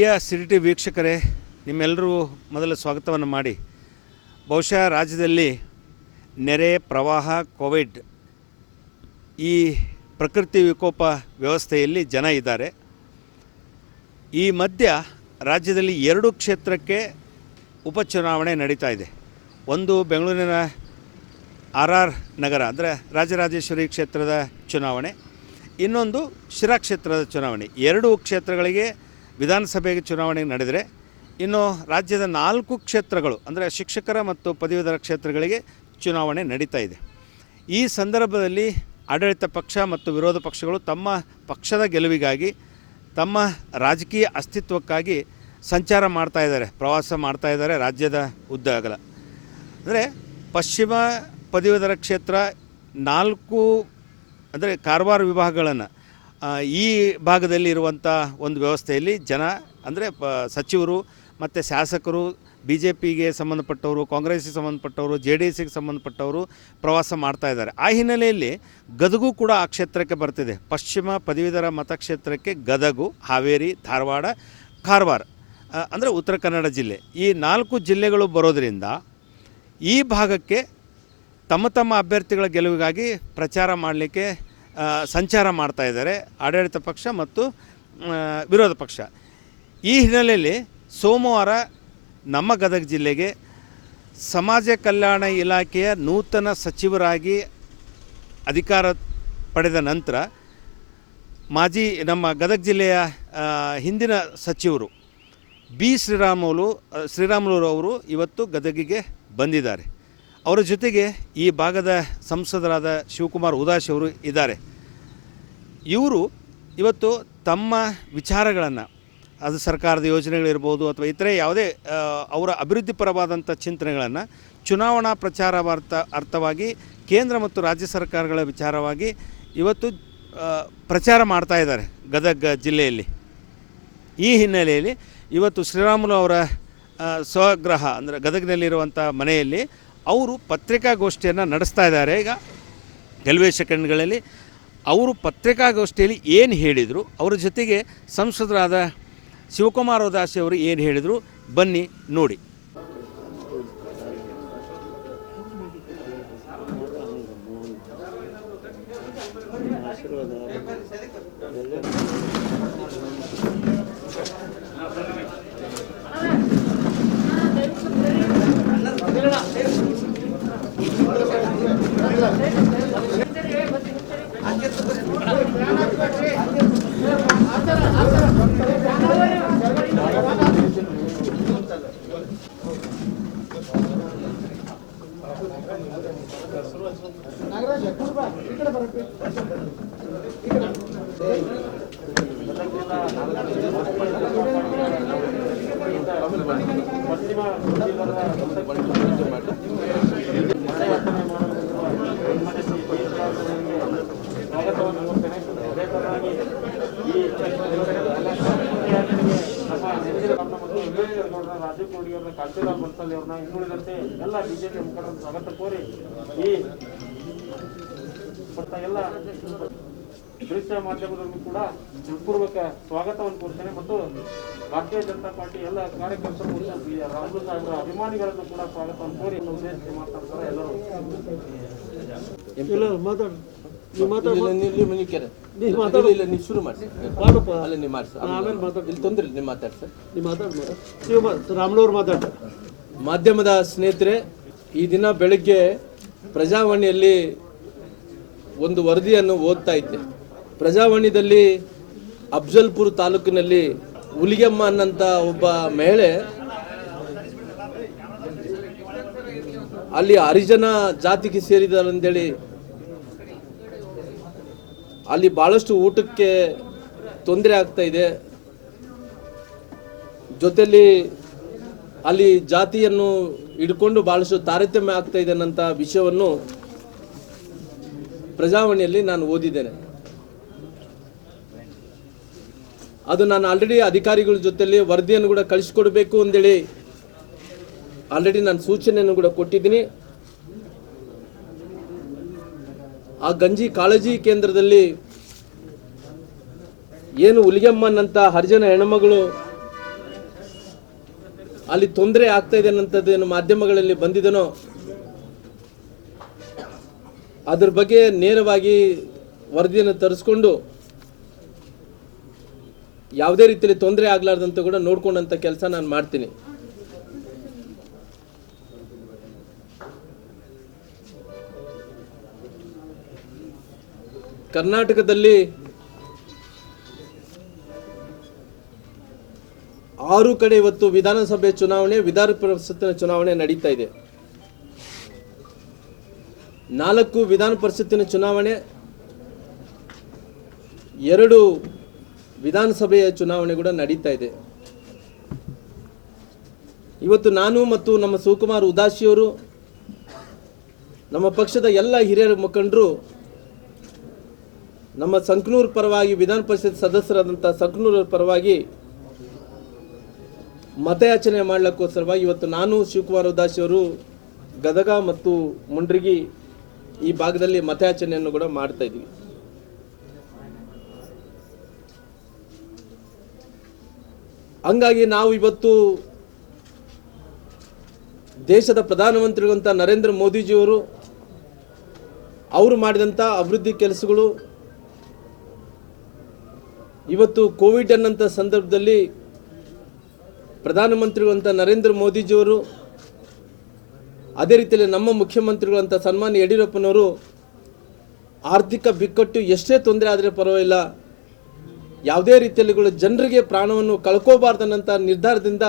ಪ್ರಿಯ ಸಿರಿಟಿ ವೀಕ್ಷಕರೇ, ನಿಮ್ಮೆಲ್ಲರೂ ಮೊದಲ ಸ್ವಾಗತವನ್ನು ಮಾಡಿ. ಬಹುಶಃ ರಾಜ್ಯದಲ್ಲಿ ನೆರೆ, ಪ್ರವಾಹ, ಕೋವಿಡ್ ಈ ಪ್ರಕೃತಿ ವಿಕೋಪ ವ್ಯವಸ್ಥೆಯಲ್ಲಿ ಜನ ಇದ್ದಾರೆ. ಈ ಮಧ್ಯ ರಾಜ್ಯದಲ್ಲಿ 2 ಕ್ಷೇತ್ರಕ್ಕೆ ಉಪಚುನಾವಣೆ ನಡೀತಾ ಇದೆ. ಒಂದು ಬೆಂಗಳೂರಿನ RR ನಗರ ಅಂದರೆ ರಾಜರಾಜೇಶ್ವರಿ ಕ್ಷೇತ್ರದ ಚುನಾವಣೆ, ಇನ್ನೊಂದು ಶಿರಾ ಕ್ಷೇತ್ರದ ಚುನಾವಣೆ. 2 ಕ್ಷೇತ್ರಗಳಿಗೆ ವಿಧಾನಸಭೆಗೆ ಚುನಾವಣೆ ನಡೆದರೆ, ಇನ್ನು ರಾಜ್ಯದ 4 ಕ್ಷೇತ್ರಗಳು ಅಂದರೆ ಶಿಕ್ಷಕರ ಮತ್ತು ಪದವೀಧರ ಕ್ಷೇತ್ರಗಳಿಗೆ ಚುನಾವಣೆ ನಡೀತಾ ಇದೆ. ಈ ಸಂದರ್ಭದಲ್ಲಿ ಆಡಳಿತ ಪಕ್ಷ ಮತ್ತು ವಿರೋಧ ಪಕ್ಷಗಳು ತಮ್ಮ ಪಕ್ಷದ ಗೆಲುವಿಗಾಗಿ, ತಮ್ಮ ರಾಜಕೀಯ ಅಸ್ತಿತ್ವಕ್ಕಾಗಿ ಸಂಚಾರ ಮಾಡ್ತಾ ಇದ್ದಾರೆ, ಪ್ರವಾಸ ಮಾಡ್ತಾ ಇದ್ದಾರೆ ರಾಜ್ಯದ ಉದ್ದ ಅಗಲ. ಅಂದರೆ ಪಶ್ಚಿಮ ಪದವೀಧರ ಕ್ಷೇತ್ರ 4 ಅಂದರೆ ಕಾರವಾರ ವಿಭಾಗಗಳನ್ನು ಈ ಭಾಗದಲ್ಲಿ ಇರುವಂಥ ಒಂದು ವ್ಯವಸ್ಥೆಯಲ್ಲಿ ಜನ ಅಂದರೆ ಸಚಿವರು ಮತ್ತು ಶಾಸಕರು, BJPಗೆ ಸಂಬಂಧಪಟ್ಟವರು, ಕಾಂಗ್ರೆಸ್ಸಿಗೆ ಸಂಬಂಧಪಟ್ಟವರು, JDSಗೆ ಸಂಬಂಧಪಟ್ಟವರು ಪ್ರವಾಸ ಮಾಡ್ತಾ ಇದ್ದಾರೆ. ಆ ಹಿನ್ನೆಲೆಯಲ್ಲಿ ಗದಗು ಕೂಡ ಆ ಕ್ಷೇತ್ರಕ್ಕೆ ಬರ್ತಿದೆ. ಪಶ್ಚಿಮ ಪದವೀಧರ ಮತಕ್ಷೇತ್ರಕ್ಕೆ ಗದಗು, ಹಾವೇರಿ, ಧಾರವಾಡ, ಕಾರವಾರ ಅಂದರೆ ಉತ್ತರ ಕನ್ನಡ ಜಿಲ್ಲೆ, ಈ 4 ಜಿಲ್ಲೆಗಳು ಬರೋದರಿಂದ ಈ ಭಾಗಕ್ಕೆ ತಮ್ಮ ತಮ್ಮ ಅಭ್ಯರ್ಥಿಗಳ ಗೆಲುವಿಗಾಗಿ ಪ್ರಚಾರ ಮಾಡಲಿಕ್ಕೆ ಸಂಚಾರ ಮಾಡ್ತಾ ಇದ್ದಾರೆ ಆಡಳಿತ ಪಕ್ಷ ಮತ್ತು ವಿರೋಧ ಪಕ್ಷ. ಈ ಹಿನ್ನೆಲೆಯಲ್ಲಿ ಸೋಮವಾರ ನಮ್ಮ ಗದಗ ಜಿಲ್ಲೆಗೆ ಸಮಾಜ ಕಲ್ಯಾಣ ಇಲಾಖೆಯ ನೂತನ ಸಚಿವರಾಗಿ ಅಧಿಕಾರ ಪಡೆದ ನಂತರ ನಮ್ಮ ಗದಗ ಜಿಲ್ಲೆಯ ಹಿಂದಿನ ಸಚಿವರು B. ಶ್ರೀರಾಮುಲು ಅವರು ಇವತ್ತು ಗದಗಿಗೆ ಬಂದಿದ್ದಾರೆ. ಅವರ ಜೊತೆಗೆ ಈ ಭಾಗದ ಸಂಸದರಾದ ಶಿವಕುಮಾರ್ ಉದಾಸಿ ಅವರು ಇದ್ದಾರೆ. ಇವರು ಇವತ್ತು ತಮ್ಮ ವಿಚಾರಗಳನ್ನು, ಅದು ಸರ್ಕಾರದ ಯೋಜನೆಗಳಿರ್ಬೋದು ಅಥವಾ ಇತರೆ ಯಾವುದೇ ಅವರ ಅಭಿವೃದ್ಧಿಪರವಾದಂಥ ಚಿಂತನೆಗಳನ್ನು ಚುನಾವಣಾ ಅರ್ಥವಾಗಿ ಕೇಂದ್ರ ಮತ್ತು ರಾಜ್ಯ ಸರ್ಕಾರಗಳ ವಿಚಾರವಾಗಿ ಇವತ್ತು ಪ್ರಚಾರ ಮಾಡ್ತಾ ಇದ್ದಾರೆ ಗದಗ ಜಿಲ್ಲೆಯಲ್ಲಿ. ಈ ಹಿನ್ನೆಲೆಯಲ್ಲಿ ಇವತ್ತು ಶ್ರೀರಾಮುಲು ಅವರ ಸ್ವಗೃಹ ಅಂದರೆ ಗದಗಿನಲ್ಲಿರುವಂಥ ಮನೆಯಲ್ಲಿ ಅವರು ಪತ್ರಿಕಾಗೋಷ್ಠಿಯನ್ನು ನಡೆಸ್ತಾ ಇದ್ದಾರೆ. ಈಗ ಕೆಲವೇ ಸೆಕೆಂಡ್ಗಳಲ್ಲಿ ಅವರು ಪತ್ರಿಕಾಗೋಷ್ಠಿಯಲ್ಲಿ ಏನು ಹೇಳಿದರು, ಅವರ ಜೊತೆಗೆ ಸಂಸದರಾದ ಶಿವಕುಮಾರ್ ಉದಾಸಿ ಅವರು ಏನು ಹೇಳಿದರು ಬನ್ನಿ ನೋಡಿ. ಇನ್ನುಳಿದಂತೆ ಎಲ್ಲ BJP ಮುಖಂಡರ ಸ್ವಾಗತ ಕೋರಿ ಈ ಎಲ್ಲ ದೃಶ್ಯ ಮಾಧ್ಯಮದಲ್ಲೂ ಕೂಡ ಹೃತ್ಪೂರ್ವಕ ಸ್ವಾಗತವನ್ನು ಕೋರ್ತೇನೆ ಮತ್ತು ಭಾರತೀಯ ಜನತಾ ಪಾರ್ಟಿ ಎಲ್ಲ ಕಾರ್ಯಕರ್ತರು ರಾಹುಲ್ ಸಾಹೇಬರ ಅಭಿಮಾನಿಗಳನ್ನು ಕೂಡ ಸ್ವಾಗತವನ್ನು ಕೋರಿ ಉದ್ದೇಶಿಸಿ ಮಾತಾಡ್ತಾರೆ. ಎಲ್ಲರೂ ಶುರು ಮಾಡಿ ತೊಂದರೆ ನೀವು ಮಾತಾಡ್ತಾರೆ. ಮಾಧ್ಯಮದ ಸ್ನೇಹಿತರೆ, ಈ ದಿನ ಬೆಳಗ್ಗೆ ಪ್ರಜಾವಾಣಿಯಲ್ಲಿ ಒಂದು ವರದಿಯನ್ನು ಓದ್ತಾ ಇದ್ದೆ. ಪ್ರಜಾವಾಣಿಯಲ್ಲಿ ಅಫ್ಜಲ್ಪುರ್ ತಾಲೂಕಿನಲ್ಲಿ ಹುಲಿಗೆಮ್ಮ ಅನ್ನಂತ ಒಬ್ಬ ಮಹಿಳೆ ಅಲ್ಲಿ ಹರಿಜನ ಜಾತಿಗೆ ಸೇರಿದಾರಂತೇಳಿ ಅಲ್ಲಿ ಬಹಳಷ್ಟು ಊಟಕ್ಕೆ ತೊಂದರೆ ಆಗ್ತಾ ಇದೆ, ಜೊತೆಯಲ್ಲಿ ಅಲ್ಲಿ ಜಾತಿಯನ್ನು ಹಿಡ್ಕೊಂಡು ಬಹಳಷ್ಟು ತಾರತಮ್ಯ ಆಗ್ತಾ ಇದೆ ಅನ್ನಂಥ ವಿಷಯವನ್ನು ಪ್ರಜಾವಾಣಿಯಲ್ಲಿ ನಾನು ಓದಿದ್ದೇನೆ. ಅದು ನಾನು ಆಲ್ರೆಡಿ ಅಧಿಕಾರಿಗಳ ಜೊತೆಯಲ್ಲಿ ವರದಿಯನ್ನು ಕೂಡ ಕಳಿಸಿಕೊಡ್ಬೇಕು ಅಂತೇಳಿ ಆಲ್ರೆಡಿ ನಾನು ಸೂಚನೆಯನ್ನು ಕೂಡ ಕೊಟ್ಟಿದ್ದೀನಿ. ಆ ಗಂಜಿ ಕಾಳಜಿ ಕೇಂದ್ರದಲ್ಲಿ ಏನು ಹುಲಿಗೆಮ್ಮನಂತ ಹರಿಜನ ಹೆಣ್ಮಗಳು ಅಲ್ಲಿ ತೊಂದರೆ ಆಗ್ತಾ ಇದೆ ಅನ್ನೋಂಥದ್ದೇನು ಮಾಧ್ಯಮಗಳಲ್ಲಿ ಬಂದಿದನೋ ಅದ್ರ ಬಗ್ಗೆ ನೇರವಾಗಿ ವರದಿಯನ್ನು ತರಿಸ್ಕೊಂಡು ಯಾವುದೇ ರೀತಿಯಲ್ಲಿ ತೊಂದರೆ ಆಗಲಾರ್ದಂತ ಕೂಡ ನೋಡ್ಕೊಂಡಂಥ ಕೆಲಸ ನಾನು ಮಾಡ್ತೀನಿ. ಕರ್ನಾಟಕದಲ್ಲಿ 6 ಕಡೆ ಇವತ್ತು ವಿಧಾನಸಭೆ ಚುನಾವಣೆ, ವಿಧಾನ ಪರಿಷತ್ತಿನ ಚುನಾವಣೆ ನಡೀತಾ ಇದೆ. 4 ವಿಧಾನ ಪರಿಷತ್ತಿನ ಚುನಾವಣೆ, 2 ವಿಧಾನಸಭೆಯ ಚುನಾವಣೆ ಕೂಡ ನಡೀತಾ ಇದೆ. ಇವತ್ತು ನಾನು ಮತ್ತು ನಮ್ಮ ಶಿವಕುಮಾರ್ ಉದಾಸಿಯವರು, ನಮ್ಮ ಪಕ್ಷದ ಎಲ್ಲ ಹಿರಿಯರ ಮುಖಂಡರು ನಮ್ಮ ಸಂಕನೂರು ಪರವಾಗಿ, ವಿಧಾನ ಪರಿಷತ್ ಸದಸ್ಯರಾದಂಥ ಸಂಕನೂರ ಪರವಾಗಿ ಮತಯಾಚನೆ ಮಾಡಲಿಕ್ಕೋಸ್ಕರವಾಗಿ ಇವತ್ತು ನಾನು ಶಿವಕುಮಾರ್ ಉದಾಸಿಯವರು ಗದಗ ಮತ್ತು ಮುಂಡ್ರಿಗಿ ಈ ಭಾಗದಲ್ಲಿ ಮತಯಾಚನೆಯನ್ನು ಕೂಡ ಮಾಡ್ತಾ ಇದ್ವಿ. ಹಂಗಾಗಿ ನಾವು ಇವತ್ತು ದೇಶದ ಪ್ರಧಾನಮಂತ್ರಿಗಳಂತ ನರೇಂದ್ರ ಮೋದಿಜಿಯವರು ಅವರು ಮಾಡಿದಂಥ ಅಭಿವೃದ್ಧಿ ಕೆಲಸಗಳು, ಇವತ್ತು ಕೋವಿಡ್ ಅನ್ನಂಥ ಸಂದರ್ಭದಲ್ಲಿ ಪ್ರಧಾನಮಂತ್ರಿಗಳಂತ ನರೇಂದ್ರ ಮೋದಿಜಿಯವರು, ಅದೇ ರೀತಿಯಲ್ಲಿ ನಮ್ಮ ಮುಖ್ಯಮಂತ್ರಿಗಳಂತ ಸನ್ಮಾನ್ಯ ಯಡಿಯೂರಪ್ಪನವರು ಆರ್ಥಿಕ ಬಿಕ್ಕಟ್ಟು ಎಷ್ಟೇ ತೊಂದರೆ ಆದರೆ ಪರವಾಗಿಲ್ಲ, ಯಾವುದೇ ರೀತಿಯಲ್ಲಿ ಜನರಿಗೆ ಪ್ರಾಣವನ್ನು ಕಳ್ಕೋಬಾರ್ದನ್ನಂಥ ನಿರ್ಧಾರದಿಂದ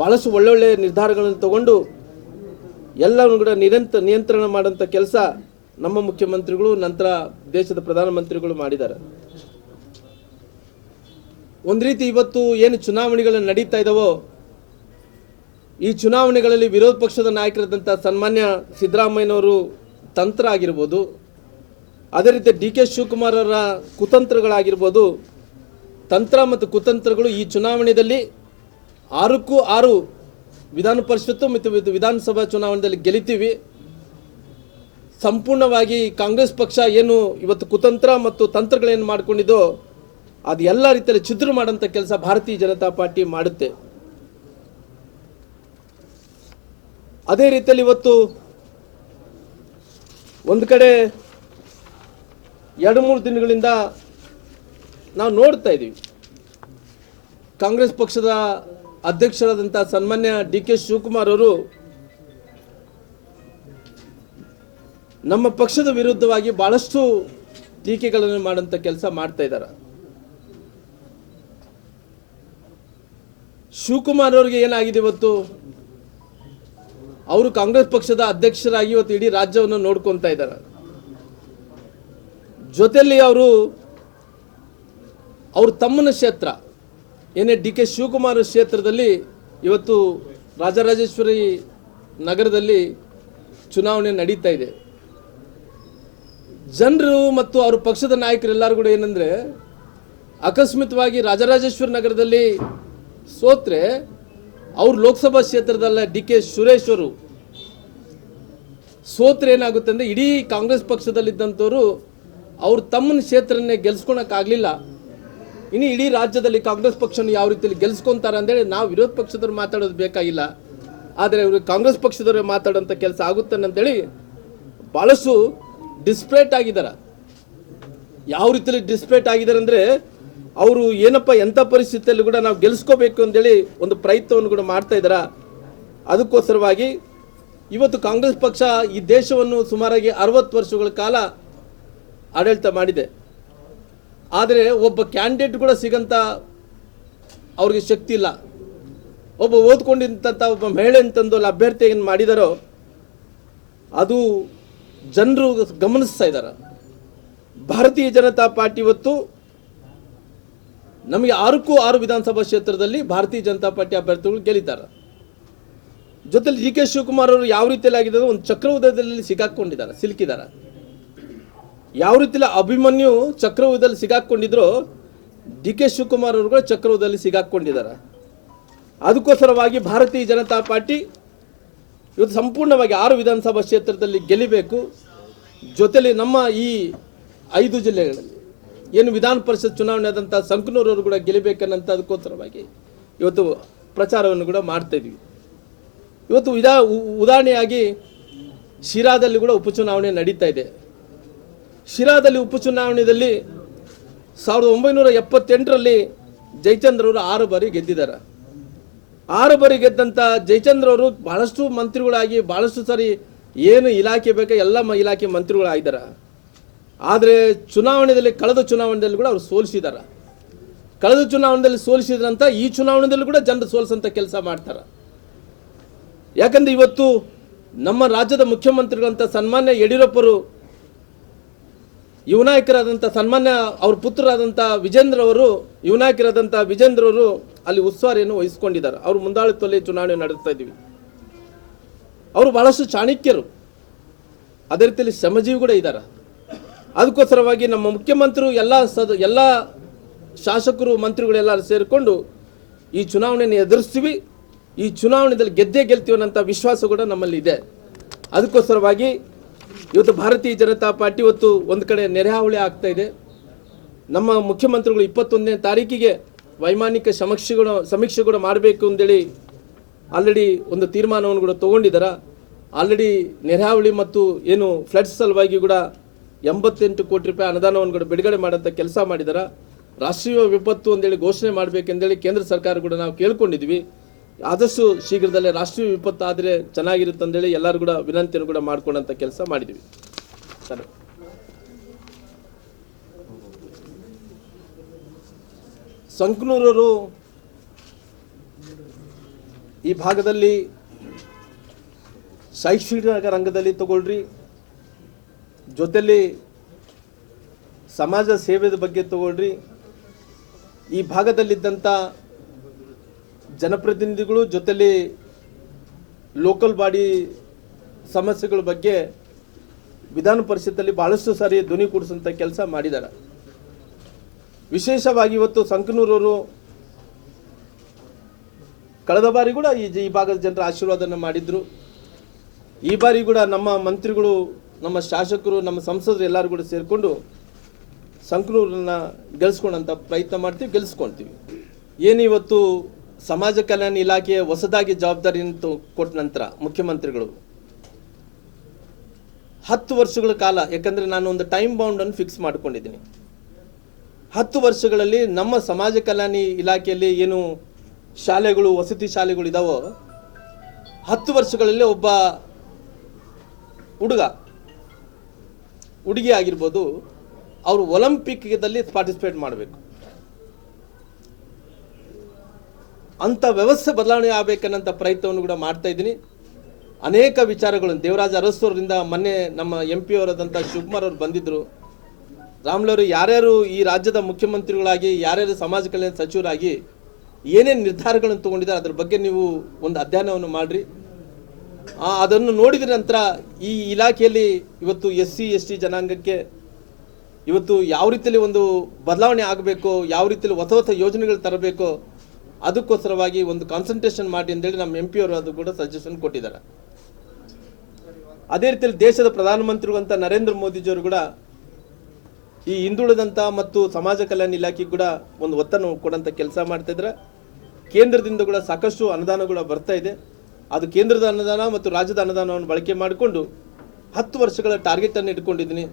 ಭಾಳಷ್ಟು ಒಳ್ಳೊಳ್ಳೆ ನಿರ್ಧಾರಗಳನ್ನು ತಗೊಂಡು ಎಲ್ಲವನ್ನೂ ಕೂಡ ನಿಯಂತ್ರಣ ಮಾಡೋಂಥ ಕೆಲಸ ನಮ್ಮ ಮುಖ್ಯಮಂತ್ರಿಗಳು, ನಂತರ ದೇಶದ ಪ್ರಧಾನಮಂತ್ರಿಗಳು ಮಾಡಿದ್ದಾರೆ. ಒಂದು ರೀತಿ ಇವತ್ತು ಏನು ಚುನಾವಣೆಗಳು ನಡೀತಾ ಇದ್ದಾವೋ, ಈ ಚುನಾವಣೆಗಳಲ್ಲಿ ವಿರೋಧ ಪಕ್ಷದ ನಾಯಕರಾದಂಥ ಸನ್ಮಾನ್ಯ ಸಿದ್ದರಾಮಯ್ಯನವರು ತಂತ್ರ ಆಗಿರ್ಬೋದು, ಅದೇ ರೀತಿ DK ಶಿವಕುಮಾರ್ ಅವರ ಕುತಂತ್ರಗಳಾಗಿರ್ಬೋದು, ತಂತ್ರ ಮತ್ತು ಕುತಂತ್ರಗಳು ಈ ಚುನಾವಣೆಯಲ್ಲಿ 6ಕ್ಕೂ 6 ವಿಧಾನ ಪರಿಷತ್ತು ಮತ್ತು ವಿಧಾನಸಭಾ ಚುನಾವಣೆಯಲ್ಲಿ ಗೆಲ್ಲಿತೀವಿ. ಸಂಪೂರ್ಣವಾಗಿ ಕಾಂಗ್ರೆಸ್ ಪಕ್ಷ ಏನು ಇವತ್ತು ಕುತಂತ್ರ ಮತ್ತು ತಂತ್ರಗಳೇನು ಮಾಡ್ಕೊಂಡಿದ್ದೋ ಅದು ಎಲ್ಲ ರೀತಿಯಲ್ಲಿ ಛಿದ್ರ ಮಾಡೋಂಥ ಕೆಲಸ ಭಾರತೀಯ ಜನತಾ ಪಾರ್ಟಿ ಮಾಡುತ್ತೆ. ಅದೇ ರೀತಿಯಲ್ಲಿ ಇವತ್ತು ಒಂದು ಕಡೆ 2-3 ದಿನಗಳಿಂದ ನಾವು ನೋಡ್ತಾ ಇದ್ದೀವಿ, ಕಾಂಗ್ರೆಸ್ ಪಕ್ಷದ ಅಧ್ಯಕ್ಷರಾದಂಥ ಸನ್ಮಾನ್ಯ DK ಶಿವಕುಮಾರ್ ಅವರು ನಮ್ಮ ಪಕ್ಷದ ವಿರುದ್ಧವಾಗಿ ಬಹಳಷ್ಟು ಟೀಕೆಗಳನ್ನು ಮಾಡೋಂಥ ಕೆಲಸ ಮಾಡ್ತಾ ಇದ್ದಾರೆ. ಶಿವಕುಮಾರ್ ಅವರಿಗೆ ಏನಾಗಿದೆ, ಇವತ್ತು ಅವರು ಕಾಂಗ್ರೆಸ್ ಪಕ್ಷದ ಅಧ್ಯಕ್ಷರಾಗಿ ಇವತ್ತು ಇಡೀ ರಾಜ್ಯವನ್ನು ನೋಡ್ಕೊತಾ ಇದ್ದಾರೆ. ಜೊತೆಯಲ್ಲಿ ಅವರು ತಮ್ಮನ ಕ್ಷೇತ್ರ ಏನೇ DK ಶಿವಕುಮಾರ್ ಕ್ಷೇತ್ರದಲ್ಲಿ ಇವತ್ತು ರಾಜರಾಜೇಶ್ವರಿ ನಗರದಲ್ಲಿ ಚುನಾವಣೆ ನಡೀತಾ ಇದೆ. ಜನರು ಮತ್ತು ಅವ್ರ ಪಕ್ಷದ ನಾಯಕರೆಲ್ಲರೂ ಕೂಡ ಏನಂದರೆ, ಅಕಸ್ಮಿತವಾಗಿ ರಾಜರಾಜೇಶ್ವರಿ ನಗರದಲ್ಲಿ ಸೋತ್ರೆ ಅವ್ರು ಲೋಕಸಭಾ ಕ್ಷೇತ್ರದಲ್ಲ DK ಸುರೇಶ್ ಅವರು ಸೋತ್ರೆ ಏನಾಗುತ್ತೆ ಅಂದರೆ, ಇಡೀ ಕಾಂಗ್ರೆಸ್ ಪಕ್ಷದಲ್ಲಿದ್ದಂಥವ್ರು ಅವ್ರು ತಮ್ಮನ ಕ್ಷೇತ್ರನೇ ಗೆಲ್ಸ್ಕೊಳಕ್ಕಾಗಲಿಲ್ಲ, ಇನ್ನು ಇಡೀ ರಾಜ್ಯದಲ್ಲಿ ಕಾಂಗ್ರೆಸ್ ಪಕ್ಷನ ಯಾವ ರೀತಿಯಲ್ಲಿ ಗೆಲ್ಸ್ಕೊತಾರೆ ಅಂತೇಳಿ ನಾವು ವಿರೋಧ ಪಕ್ಷದವ್ರು ಮಾತಾಡೋದು ಬೇಕಾಗಿಲ್ಲ, ಆದರೆ ಇವರು ಕಾಂಗ್ರೆಸ್ ಪಕ್ಷದವ್ರು ಮಾತಾಡೋಂಥ ಕೆಲಸ ಆಗುತ್ತೆ ಅಂತೇಳಿ ಭಾಳಷ್ಟು ಡಿಸ್ಪ್ರೇಟ್ ಆಗಿದ್ದಾರೆ. ಯಾವ ರೀತಿಯಲ್ಲಿ ಡಿಸ್ಪ್ರೇಟ್ ಆಗಿದ್ದಾರೆ ಅಂದರೆ, ಅವರು ಏನಪ್ಪ ಎಂಥ ಪರಿಸ್ಥಿತಿಯಲ್ಲಿ ಕೂಡ ನಾವು ಗೆಲ್ಲಿಸ್ಕೋಬೇಕು ಅಂತೇಳಿ ಒಂದು ಪ್ರಯತ್ನವನ್ನು ಕೂಡ ಮಾಡ್ತಾ ಇದ್ದಾರೆ. ಅದಕ್ಕೋಸ್ಕರವಾಗಿ ಇವತ್ತು ಕಾಂಗ್ರೆಸ್ ಪಕ್ಷ ಈ ದೇಶವನ್ನು ಸುಮಾರಾಗಿ 60 ವರ್ಷಗಳ ಕಾಲ ಆಡಳಿತ ಮಾಡಿದೆ. ಆದರೆ ಒಬ್ಬ ಕ್ಯಾಂಡಿಡೇಟ್ ಕೂಡ ಸಿಗಂತ ಅವ್ರಿಗೆ ಶಕ್ತಿ ಇಲ್ಲ. ಒಬ್ಬ ಓದ್ಕೊಂಡಿದ್ದಂಥ ಒಬ್ಬ ಮಹಿಳೆ ಅಂತಂದು ಅಲ್ಲಿ ಅಭ್ಯರ್ಥಿ ಏನು ಮಾಡಿದಾರೋ ಅದು ಜನರು ಗಮನಿಸ್ತಾ ಇದ್ದಾರೆ. ಭಾರತೀಯ ಜನತಾ ಪಾರ್ಟಿ ಇವತ್ತು ನಮಗೆ 6ಕ್ಕೂ 6 ವಿಧಾನಸಭಾ ಕ್ಷೇತ್ರದಲ್ಲಿ ಭಾರತೀಯ ಜನತಾ ಪಾರ್ಟಿ ಅಭ್ಯರ್ಥಿಗಳು ಗೆಲ್ಲಿದ್ದಾರೆ. ಜೊತೆಲಿ DK ಶಿವಕುಮಾರ್ ಅವರು ಯಾವ ರೀತಿಯಲ್ಲಿ ಆಗಿದ್ದಾರೆ, ಒಂದು ಚಕ್ರವ್ಯೂಹದಲ್ಲಿ ಸಿಲುಕಿದ್ದಾರೆ. ಯಾವ ರೀತಿಯಲ್ಲಿ ಅಭಿಮನ್ಯು ಚಕ್ರವ್ಯೂಹದಲ್ಲಿ ಸಿಗಾಕೊಂಡಿದ್ರು, DK ಶಿವಕುಮಾರ್ ಅವರು ಕೂಡ ಚಕ್ರವ್ಯೂಹದಲ್ಲಿ ಸಿಗಾಕೊಂಡಿದ್ದಾರೆ. ಅದಕ್ಕೋಸ್ಕರವಾಗಿ ಭಾರತೀಯ ಜನತಾ ಪಾರ್ಟಿ ಇವತ್ತು ಸಂಪೂರ್ಣವಾಗಿ 6 ವಿಧಾನಸಭಾ ಕ್ಷೇತ್ರದಲ್ಲಿ ಗೆಲ್ಲಬೇಕು. ಜೊತೆಲಿ ನಮ್ಮ ಈ 5 ಜಿಲ್ಲೆಗಳಲ್ಲಿ ಏನು ವಿಧಾನ ಪರಿಷತ್ ಚುನಾವಣೆ ಆದಂಥ ಸಂಕನೂರವರು ಕೂಡ ಗೆಲ್ಲಬೇಕನ್ನಂಥ ಅದಕ್ಕೋಸ್ಕರವಾಗಿ ಇವತ್ತು ಪ್ರಚಾರವನ್ನು ಕೂಡ ಮಾಡ್ತಾ ಇದ್ವಿ. ಇವತ್ತು ಉದಾಹರಣೆಯಾಗಿ ಶಿರಾದಲ್ಲಿ ಕೂಡ ಉಪಚುನಾವಣೆ ನಡೀತಾ ಇದೆ. ಶಿರಾದಲ್ಲಿ ಉಪಚುನಾವಣೆಯಲ್ಲಿ 1978ರಲ್ಲಿ ಜಯಚಂದ್ರ ಅವರು 6 ಬಾರಿ ಗೆದ್ದಿದ್ದಾರೆ. 6 ಬಾರಿ ಗೆದ್ದಂಥ ಜಯಚಂದ್ರ ಅವರು ಬಹಳಷ್ಟು ಮಂತ್ರಿಗಳಾಗಿ ಬಹಳಷ್ಟು ಸಾರಿ ಏನು ಇಲಾಖೆ ಬೇಕೋ ಎಲ್ಲ ಇಲಾಖೆ ಮಂತ್ರಿಗಳಾಗಿದ್ದಾರೆ. ಆದರೆ ಕಳೆದ ಚುನಾವಣೆಯಲ್ಲಿ ಕೂಡ ಅವರು ಸೋಲಿಸಿದ್ದಾರೆ. ಕಳೆದ ಚುನಾವಣೆಯಲ್ಲಿ ಸೋಲಿಸಿದ್ರಂತ ಈ ಚುನಾವಣೆಯಲ್ಲಿ ಕೂಡ ಜನರು ಸೋಲಿಸಂತ ಕೆಲಸ ಮಾಡ್ತಾರೆ. ಯಾಕಂದ್ರೆ ಇವತ್ತು ನಮ್ಮ ರಾಜ್ಯದ ಮುಖ್ಯಮಂತ್ರಿಗಳಂತ ಸನ್ಮಾನ್ಯ ಯಡಿಯೂರಪ್ಪರು ಯುವ ನಾಯಕರಾದಂಥ ಸನ್ಮಾನ್ಯ ಅವ್ರ ಪುತ್ರರಾದಂಥ ವಿಜೇಂದ್ರ ಅವರು ಅಲ್ಲಿ ಉಸ್ತುವಾರಿಯನ್ನು ವಹಿಸಿಕೊಂಡಿದ್ದಾರೆ. ಅವರು ಮುಂದಾಳತ್ವದಲ್ಲಿ ಚುನಾವಣೆ ನಡೆಸ್ತಾ ಇದ್ದೀವಿ. ಅವರು ಬಹಳಷ್ಟು ಚಾಣಕ್ಯರು, ಅದೇ ರೀತಿಯಲ್ಲಿ ಶ್ರಮಜೀವಿ ಕೂಡ ಇದ್ದಾರೆ. ಅದಕ್ಕೋಸ್ಕರವಾಗಿ ನಮ್ಮ ಮುಖ್ಯಮಂತ್ರಿ ಎಲ್ಲ ಶಾಸಕರು ಮಂತ್ರಿಗಳೆಲ್ಲರೂ ಸೇರಿಕೊಂಡು ಈ ಚುನಾವಣೆಯನ್ನು ಎದುರಿಸ್ತೀವಿ, ಈ ಚುನಾವಣೆಯಲ್ಲಿ ಗೆಲ್ತೀವಿ ಅನ್ನೋಂಥ ವಿಶ್ವಾಸ ಕೂಡ ನಮ್ಮಲ್ಲಿ ಇದೆ. ಅದಕ್ಕೋಸ್ಕರವಾಗಿ ಇವತ್ತು ಭಾರತೀಯ ಜನತಾ ಪಾರ್ಟಿ ಇವತ್ತು ಒಂದು ಕಡೆ ನೆರೆಹಾವಳಿ ಆಗ್ತಾ ಇದೆ. ನಮ್ಮ ಮುಖ್ಯಮಂತ್ರಿಗಳು 21ನೇ ತಾರೀಕಿಗೆ ವೈಮಾನಿಕ ಸಮೀಕ್ಷೆ ಕೂಡ ಮಾಡಬೇಕು ಅಂತೇಳಿ ಆಲ್ರೆಡಿ ಒಂದು ತೀರ್ಮಾನವನ್ನು ಕೂಡ ತೊಗೊಂಡಿದ್ದಾರೆ. ಆಲ್ರೆಡಿ ನೆರೆಹಾವಳಿ ಮತ್ತು ಏನು ಫ್ಲಡ್ಸ್ ಸಲುವಾಗಿ ಕೂಡ 88 ಕೋಟಿ ರೂಪಾಯಿ ಅನುದಾನವನ್ನು ಕೂಡ ಬಿಡುಗಡೆ ಮಾಡೋಂಥ ಕೆಲಸ ಮಾಡಿದ್ದಾರೆ. ರಾಷ್ಟ್ರೀಯ ವಿಪತ್ತು ಅಂತೇಳಿ ಘೋಷಣೆ ಮಾಡಬೇಕೆಂದೇಳಿ ಕೇಂದ್ರ ಸರ್ಕಾರ ಕೂಡ ನಾವು ಕೇಳ್ಕೊಂಡಿದ್ವಿ. ಆದಷ್ಟು ಶೀಘ್ರದಲ್ಲೇ ರಾಷ್ಟ್ರೀಯ ವಿಪತ್ತು ಆದರೆ ಚೆನ್ನಾಗಿರುತ್ತೆ ಅಂತೇಳಿ ಎಲ್ಲರೂ ಕೂಡ ವಿನಂತಿಯನ್ನು ಕೂಡ ಮಾಡ್ಕೊಂಡಂಥ ಕೆಲಸ ಮಾಡಿದ್ವಿ. ಸರಿ, ಸಂಕನೂರವರು ಈ ಭಾಗದಲ್ಲಿ ಶೈಕ್ಷಣಿಕ ರಂಗದಲ್ಲಿ ತಗೊಳ್ರಿ, ಜೊತೆಲಿ ಸಮಾಜ ಸೇವೆದ ಬಗ್ಗೆ ತಗೊಳ್ರಿ, ಈ ಭಾಗದಲ್ಲಿದ್ದಂಥ ಜನಪ್ರತಿನಿಧಿಗಳು ಜೊತೆಲಿ ಲೋಕಲ್ ಬಾಡಿ ಸಮಸ್ಯೆಗಳ ಬಗ್ಗೆ ವಿಧಾನ ಪರಿಷತ್ತಲ್ಲಿ ಬಹಳಷ್ಟು ಸಾರಿ ಧ್ವನಿ ಕೂಡಿಸುವಂಥ ಕೆಲಸ ಮಾಡಿದ್ದಾರೆ. ವಿಶೇಷವಾಗಿ ಇವತ್ತು ಸಂಕನೂರವರು ಕಳೆದ ಬಾರಿ ಕೂಡ ಈ ಭಾಗದ ಜನರ ಆಶೀರ್ವಾದನ ಮಾಡಿದ್ರು. ಈ ಬಾರಿ ಕೂಡ ನಮ್ಮ ಮಂತ್ರಿಗಳು, ನಮ್ಮ ಶಾಸಕರು, ನಮ್ಮ ಸಂಸದರು ಎಲ್ಲರೂ ಕೂಡ ಸೇರಿಕೊಂಡು ಸಂಕನೂರನ್ನ ಗೆಲ್ಲಿಸ್ಕೊಳ್ಳೋಂಥ ಪ್ರಯತ್ನ ಮಾಡ್ತೀವಿ, ಗೆಲ್ಲಿಸ್ಕೊಳ್ತೀವಿ. ಏನು ಇವತ್ತು ಸಮಾಜ ಕಲ್ಯಾಣ ಇಲಾಖೆಯ ಹೊಸದಾಗಿ ಜವಾಬ್ದಾರಿಯನ್ನು ಕೊಟ್ಟ ನಂತರ ಮುಖ್ಯಮಂತ್ರಿಗಳು 10 ವರ್ಷಗಳ ಕಾಲ, ಯಾಕಂದರೆ ನಾನು ಒಂದು ಟೈಮ್ ಬೌಂಡನ್ನು ಫಿಕ್ಸ್ ಮಾಡ್ಕೊಂಡಿದ್ದೀನಿ, 10 ವರ್ಷಗಳಲ್ಲಿ ನಮ್ಮ ಸಮಾಜ ಕಲ್ಯಾಣ ಇಲಾಖೆಯಲ್ಲಿ ಏನು ಶಾಲೆಗಳು, ವಸತಿ ಶಾಲೆಗಳು ಇದಾವೋ 10 ವರ್ಷಗಳಲ್ಲಿ ಒಬ್ಬ ಹುಡುಗಿ ಆಗಿರ್ಬೋದು, ಅವರು ಒಲಿಂಪಿಕ್ದಲ್ಲಿ ಪಾರ್ಟಿಸಿಪೇಟ್ ಮಾಡಬೇಕು ಅಂಥ ವ್ಯವಸ್ಥೆ ಬದಲಾವಣೆ ಆಗಬೇಕನ್ನಂಥ ಪ್ರಯತ್ನವನ್ನು ಕೂಡ ಮಾಡ್ತಾ ಇದ್ದೀನಿ. ಅನೇಕ ವಿಚಾರಗಳನ್ನು ದೇವರಾಜ ಅರಸೂರಿಂದ ಮೊನ್ನೆ ನಮ್ಮ MP ಅವರಾದಂಥ ಶಿವಕುಮಾರ್ ಅವರು ಬಂದಿದ್ದರು. ರಾಮ್ಲವರು ಯಾರ್ಯಾರು ಈ ರಾಜ್ಯದ ಮುಖ್ಯಮಂತ್ರಿಗಳಾಗಿ, ಯಾರ್ಯಾರು ಸಮಾಜ ಕಲ್ಯಾಣ ಸಚಿವರಾಗಿ ಏನೇನು ನಿರ್ಧಾರಗಳನ್ನು ತೊಗೊಂಡಿದ್ದಾರೆ ಅದ್ರ ಬಗ್ಗೆ ನೀವು ಒಂದು ಅಧ್ಯಯನವನ್ನು ಮಾಡಿರಿ. ಅದನ್ನು ನೋಡಿದ ನಂತರ ಈ ಇಲಾಖೆಯಲ್ಲಿ ಇವತ್ತು SC ST ಜನಾಂಗಕ್ಕೆ ಇವತ್ತು ಯಾವ ರೀತಿಯಲ್ಲಿ ಒಂದು ಬದಲಾವಣೆ ಆಗಬೇಕು, ಯಾವ ರೀತಿಯಲ್ಲಿ ಹೊಸ ಯೋಜನೆಗಳು ತರಬೇಕು, ಅದಕ್ಕೋಸ್ಕರವಾಗಿ ಒಂದು ಕಾನ್ಸಂಟ್ರೇಷನ್ ಮಾಡಿ ಅಂತೇಳಿ ನಮ್ಮ MP ಅವರು ಅದು ಕೂಡ ಸಜೆಷನ್ ಕೊಟ್ಟಿದ್ದಾರೆ. ಅದೇ ರೀತಿಯಲ್ಲಿ ದೇಶದ ಪ್ರಧಾನಮಂತ್ರಿಗಳಂತ ನರೇಂದ್ರ ಮೋದಿಜಿಯವರು ಕೂಡ ಈ ಹಿಂದುಳಿದಂಥ ಮತ್ತು ಸಮಾಜ ಕಲ್ಯಾಣ ಇಲಾಖೆಗೆ ಕೂಡ ಒಂದು ಒತ್ತನ್ನು ಕೊಡೋಂಥ ಕೆಲಸ ಮಾಡ್ತಾಯಿದ್ರೆ. ಕೇಂದ್ರದಿಂದ ಕೂಡ ಸಾಕಷ್ಟು ಅನುದಾನ ಕೂಡ ಬರ್ತಾ ಇದೆ. ಅದು ಕೇಂದ್ರದ ಅನುದಾನ ಮತ್ತು ರಾಜ್ಯದ ಅನುದಾನವನ್ನು ಬಳಕೆ ಮಾಡಿಕೊಂಡು 10 ವರ್ಷಗಳ ಟಾರ್ಗೆಟನ್ನು ಇಟ್ಕೊಂಡಿದ್ದೀನಿ.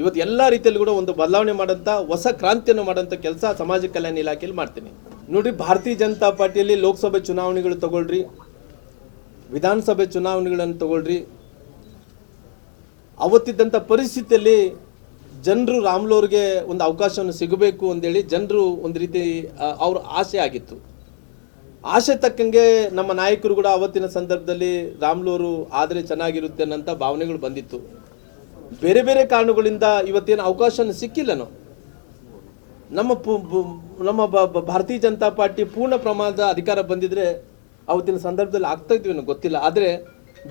ಇವತ್ತು ಎಲ್ಲ ರೀತಿಯಲ್ಲಿ ಕೂಡ ಒಂದು ಬದಲಾವಣೆ ಮಾಡೋಂಥ, ಹೊಸ ಕ್ರಾಂತಿಯನ್ನು ಮಾಡೋಂಥ ಕೆಲಸ ಸಮಾಜ ಕಲ್ಯಾಣ ಇಲಾಖೆಯಲ್ಲಿ ಮಾಡ್ತೀನಿ. ನೋಡಿರಿ, ಭಾರತೀಯ ಜನತಾ ಪಾರ್ಟಿಯಲ್ಲಿ ಲೋಕಸಭೆ ಚುನಾವಣೆಗಳು ತಗೊಳ್ರಿ, ವಿಧಾನಸಭೆ ಚುನಾವಣೆಗಳನ್ನು ತಗೊಳ್ರಿ, ಅವತ್ತಿದ್ದಂಥ ಪರಿಸ್ಥಿತಿಯಲ್ಲಿ ಜನರು ರಾಮ್ಲವ್ರಿಗೆ ಒಂದು ಅವಕಾಶವನ್ನು ಸಿಗಬೇಕು ಅಂತೇಳಿ ಜನರು ಒಂದು ರೀತಿ ಅವ್ರ ಆಸೆ ಆಗಿತ್ತು. ಆಸೆ ತಕ್ಕಂಗೆ ನಮ್ಮ ನಾಯಕರು ಕೂಡ ಅವತ್ತಿನ ಸಂದರ್ಭದಲ್ಲಿ ರಾಮ್ಲವರು ಆದರೆ ಚೆನ್ನಾಗಿರುತ್ತೆ ಅನ್ನೋಂಥ ಭಾವನೆಗಳು ಬಂದಿತ್ತು. ಬೇರೆ ಬೇರೆ ಕಾರಣಗಳಿಂದ ಇವತ್ತೇನು ಅವಕಾಶನ ಸಿಕ್ಕಿಲ್ಲನೋ. ನಮ್ಮ ಭಾರತೀಯ ಜನತಾ ಪಾರ್ಟಿ ಪೂರ್ಣ ಪ್ರಮಾಣದ ಅಧಿಕಾರ ಬಂದಿದ್ರೆ ಅವತ್ತಿನ ಸಂದರ್ಭದಲ್ಲಿ ಆಗ್ತಾ ಇದ್ವಿ ಅನ್ನೋ ಗೊತ್ತಿಲ್ಲ. ಆದರೆ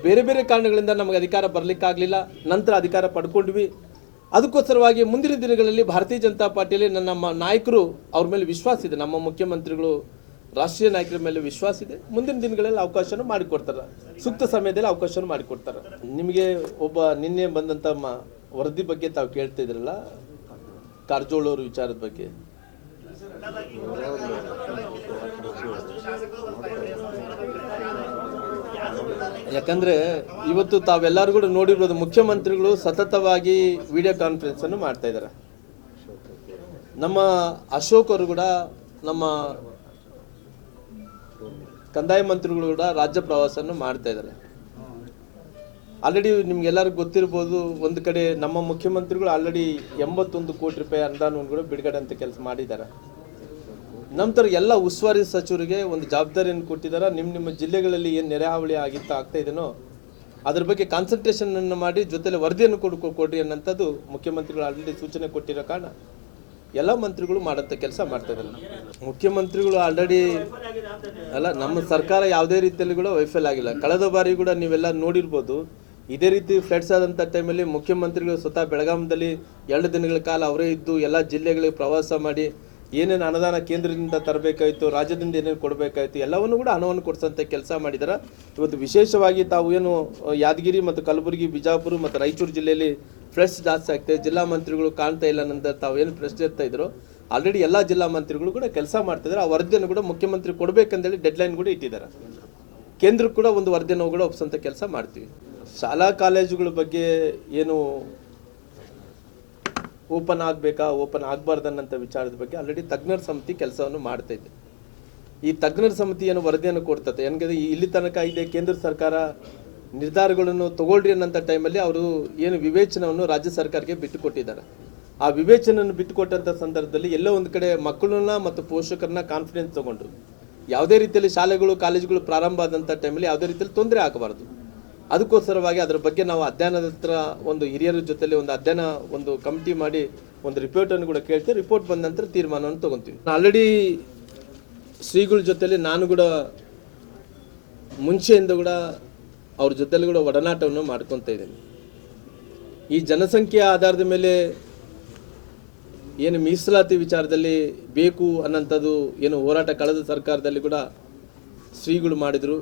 ಬೇರೆ ಬೇರೆ ಕಾರಣಗಳಿಂದ ನಮಗೆ ಅಧಿಕಾರ ಬರಲಿಕ್ಕಾಗಲಿಲ್ಲ. ನಂತರ ಅಧಿಕಾರ ಪಡ್ಕೊಂಡ್ವಿ. ಅದಕ್ಕೋಸ್ಕರವಾಗಿ ಮುಂದಿನ ದಿನಗಳಲ್ಲಿ ಭಾರತೀಯ ಜನತಾ ಪಾರ್ಟಿಯಲ್ಲಿ ನಮ್ಮ ನಾಯಕರು ಅವ್ರ ಮೇಲೆ ವಿಶ್ವಾಸ ಇದೆ, ನಮ್ಮ ಮುಖ್ಯಮಂತ್ರಿಗಳು ರಾಷ್ಟ್ರೀಯ ನಾಯಕರ ಮೇಲೆ ವಿಶ್ವಾಸ ಇದೆ. ಮುಂದಿನ ದಿನಗಳಲ್ಲಿ ಅವಕಾಶನ ಮಾಡಿಕೊಡ್ತಾರೆ, ಸೂಕ್ತ ಸಮಯದಲ್ಲಿ ಅವಕಾಶನ ಮಾಡಿಕೊಡ್ತಾರೆ. ನಿಮಗೆ ನಿನ್ನೆ ಬಂದಂಥ ವರದಿ ಬಗ್ಗೆ ತಾವು ಕೇಳ್ತಾ ಇದ್ರಲ್ಲ, ಕಾರಜೋಳ ಅವ್ರ ವಿಚಾರದ ಬಗ್ಗೆ ಯಾಕಂದರೆ ಇವತ್ತು ತಾವೆಲ್ಲರೂ ಕೂಡ ನೋಡಿರ್ಬೋದು, ಮುಖ್ಯಮಂತ್ರಿಗಳು ಸತತವಾಗಿ ವಿಡಿಯೋ ಕಾನ್ಫರೆನ್ಸನ್ನು ಮಾಡ್ತಾ ಇದ್ದಾರೆ. ನಮ್ಮ ಅಶೋಕ್ ಅವರು ಕೂಡ, ನಮ್ಮ ಕಂದಾಯ ಮಂತ್ರಿಗಳು ಕೂಡ ರಾಜ್ಯ ಪ್ರವಾಸವನ್ನು ಮಾಡ್ತಾ ಇದ್ದಾರೆ. ಆಲ್ರೆಡಿ ನಿಮ್ಗೆಲ್ಲರಿಗೂ ಗೊತ್ತಿರ್ಬೋದು, ಒಂದು ಕಡೆ ನಮ್ಮ ಮುಖ್ಯಮಂತ್ರಿಗಳು ಆಲ್ರೆಡಿ 81 ಕೋಟಿ ರೂಪಾಯಿ ಅನುದಾನವನ್ನು ಕೂಡ ಬಿಡುಗಡೆ ಅಂತ ಕೆಲಸ ಮಾಡಿದ್ದಾರೆ. ನಂತರ ಎಲ್ಲ ಉಸ್ತುವಾರಿ ಸಚಿವರಿಗೆ ಒಂದು ಜವಾಬ್ದಾರಿಯನ್ನು ಕೊಟ್ಟಿದ್ದಾರೆ. ನಿಮ್ಮ ಜಿಲ್ಲೆಗಳಲ್ಲಿ ಏನು ನೆರೆ ಹಾವಳಿ ಆಗ್ತಾ ಇದೆಯೋ ಅದ್ರ ಬಗ್ಗೆ ಕಾನ್ಸಂಟ್ರೇಷನ್ ಮಾಡಿ ಜೊತೆಲಿ ವರದಿಯನ್ನು ಕೊಡ್ರಿ ಅನ್ನೋಂಥದ್ದು ಮುಖ್ಯಮಂತ್ರಿಗಳು ಆಲ್ರೆಡಿ ಸೂಚನೆ ಕೊಟ್ಟಿರೋ ಕಾರಣ ಎಲ್ಲ ಮಂತ್ರಿಗಳು ಮಾಡೋಂಥ ಕೆಲಸ ಮಾಡ್ತಾ ಇದ್ದಾರೆ. ಮುಖ್ಯಮಂತ್ರಿಗಳು ಆಲ್ರೆಡಿ ನಮ್ಮ ಸರ್ಕಾರ ಯಾವುದೇ ರೀತಿಯಲ್ಲಿ ಕೂಡ ವೈಫಲ್ಯ ಆಗಿಲ್ಲ. ಕಳೆದ ಬಾರಿ ಕೂಡ ನೀವೆಲ್ಲ ನೋಡಿರ್ಬೋದು, ಇದೇ ರೀತಿ ಫ್ಲಡ್ಸ್ ಆದಂಥ ಟೈಮಲ್ಲಿ ಮುಖ್ಯಮಂತ್ರಿಗಳು ಸ್ವತಃ ಬೆಳಗಾಮದಲ್ಲಿ 2 ದಿನಗಳ ಕಾಲ ಅವರೇ ಇದ್ದು ಎಲ್ಲ ಜಿಲ್ಲೆಗಳಿಗೆ ಪ್ರವಾಸ ಮಾಡಿ ಏನೇನು ಅನುದಾನ ಕೇಂದ್ರದಿಂದ ತರಬೇಕಾಯಿತು, ರಾಜ್ಯದಿಂದ ಏನೇನು ಕೊಡಬೇಕಾಯಿತು ಎಲ್ಲವನ್ನು ಕೂಡ ಹಣವನ್ನು ಕೊಡಿಸೋಂಥ ಕೆಲಸ ಮಾಡಿದ್ದಾರೆ. ಇವತ್ತು ವಿಶೇಷವಾಗಿ ತಾವು ಏನು ಯಾದಗಿರಿ ಮತ್ತು ಕಲಬುರಗಿ, ಬಿಜಾಪುರ ಮತ್ತು ರಾಯಚೂರು ಜಿಲ್ಲೆಯಲ್ಲಿ ಫ್ಲಡ್ಸ್ ಜಾಸ್ತಿ ಆಗ್ತದೆ, ಜಿಲ್ಲಾ ಮಂತ್ರಿಗಳು ಕಾಣ್ತಾ ಇಲ್ಲ ನಂತರ ತಾವು ಏನು ಪ್ರಶ್ನೆ ಇರ್ತಾ ಇದ್ರು, ಆಲ್ರೆಡಿ ಎಲ್ಲ ಜಿಲ್ಲಾ ಮಂತ್ರಿಗಳು ಕೂಡ ಕೆಲಸ ಮಾಡ್ತಿದ್ದಾರೆ. ಆ ವರದಿಯನ್ನು ಕೂಡ ಮುಖ್ಯಮಂತ್ರಿ ಕೊಡಬೇಕಂತೇಳಿ ಡೆಡ್ಲೈನ್ ಕೂಡ ಇಟ್ಟಿದ್ದಾರೆ. ಕೇಂದ್ರಕ್ಕೆ ಕೂಡ ಒಂದು ವರದಿಯನ್ನು ಕೂಡ ಒಪ್ಪಿಸೋಂಥ ಕೆಲಸ ಮಾಡ್ತೀವಿ. ಶಾಲಾ ಕಾಲೇಜುಗಳ ಬಗ್ಗೆ ಏನು ಓಪನ್ ಆಗಬೇಕಾ, ಓಪನ್ ಆಗಬಾರ್ದು ಅನ್ನೋಂಥ ವಿಚಾರದ ಬಗ್ಗೆ ಆಲ್ರೆಡಿ ತಜ್ಞರ ಸಮಿತಿ ಕೆಲಸವನ್ನು ಮಾಡ್ತಾ ಇದೆ. ಈ ತಜ್ಞರ ಸಮಿತಿ ಏನು ವರದಿಯನ್ನು ಕೊಡ್ತದೆ, ಹೆಂಗಿದೆ ಇಲ್ಲಿ ತನಕ ಇದೆ ಕೇಂದ್ರ ಸರ್ಕಾರ ನಿರ್ಧಾರಗಳನ್ನು ತಗೊಳ್ರಿ ಅನ್ನೋಂಥ ಟೈಮಲ್ಲಿ ಅವರು ಏನು ವಿವೇಚನವನ್ನು ರಾಜ್ಯ ಸರ್ಕಾರಕ್ಕೆ ಬಿಟ್ಟು ಕೊಟ್ಟಿದ್ದಾರೆ. ಆ ವಿವೇಚನೆಯನ್ನು ಬಿಟ್ಟುಕೊಟ್ಟಂಥ ಸಂದರ್ಭದಲ್ಲಿ ಎಲ್ಲೋ ಒಂದು ಕಡೆ ಮಕ್ಕಳನ್ನ ಮತ್ತು ಪೋಷಕರನ್ನ ಕಾನ್ಫಿಡೆನ್ಸ್ ತಗೊಂಡು ಯಾವುದೇ ರೀತಿಯಲ್ಲಿ ಶಾಲೆಗಳು ಕಾಲೇಜುಗಳು ಪ್ರಾರಂಭ ಆದಂಥ ಟೈಮಲ್ಲಿ ಯಾವುದೇ ರೀತಿಯಲ್ಲಿ ತೊಂದರೆ ಆಗಬಾರ್ದು. ಅದಕ್ಕೋಸ್ಕರವಾಗಿ ಅದರ ಬಗ್ಗೆ ನಾವು ಅಧ್ಯಯನದ ಹತ್ರ ಒಂದು ಹಿರಿಯರ ಜೊತೆಲಿ ಒಂದು ಕಮಿಟಿ ಮಾಡಿ ಒಂದು ರಿಪೋರ್ಟನ್ನು ಕೂಡ ಕೇಳ್ತೀವಿ. ರಿಪೋರ್ಟ್ ಬಂದ ನಂತರ ತೀರ್ಮಾನವನ್ನು ತೊಗೊತೀವಿ. ಆಲ್ರೆಡಿ ಶ್ರೀಗಳ ಜೊತೆಲಿ ನಾನು ಕೂಡ ಮುಂಚೆಯಿಂದ ಕೂಡ ಅವ್ರ ಜೊತೆಲಿ ಕೂಡ ಒಡನಾಟವನ್ನು ಮಾಡ್ಕೊತಾ ಇದ್ದೀನಿ. ಈ ಜನಸಂಖ್ಯೆಯ ಆಧಾರದ ಮೇಲೆ ಏನು ಮೀಸಲಾತಿ ವಿಚಾರದಲ್ಲಿ ಬೇಕು ಅನ್ನೋಂಥದ್ದು ಏನು ಹೋರಾಟ ಕಳೆದ ಸರ್ಕಾರದಲ್ಲಿ ಕೂಡ ಶ್ರೀಗಳು ಮಾಡಿದರು,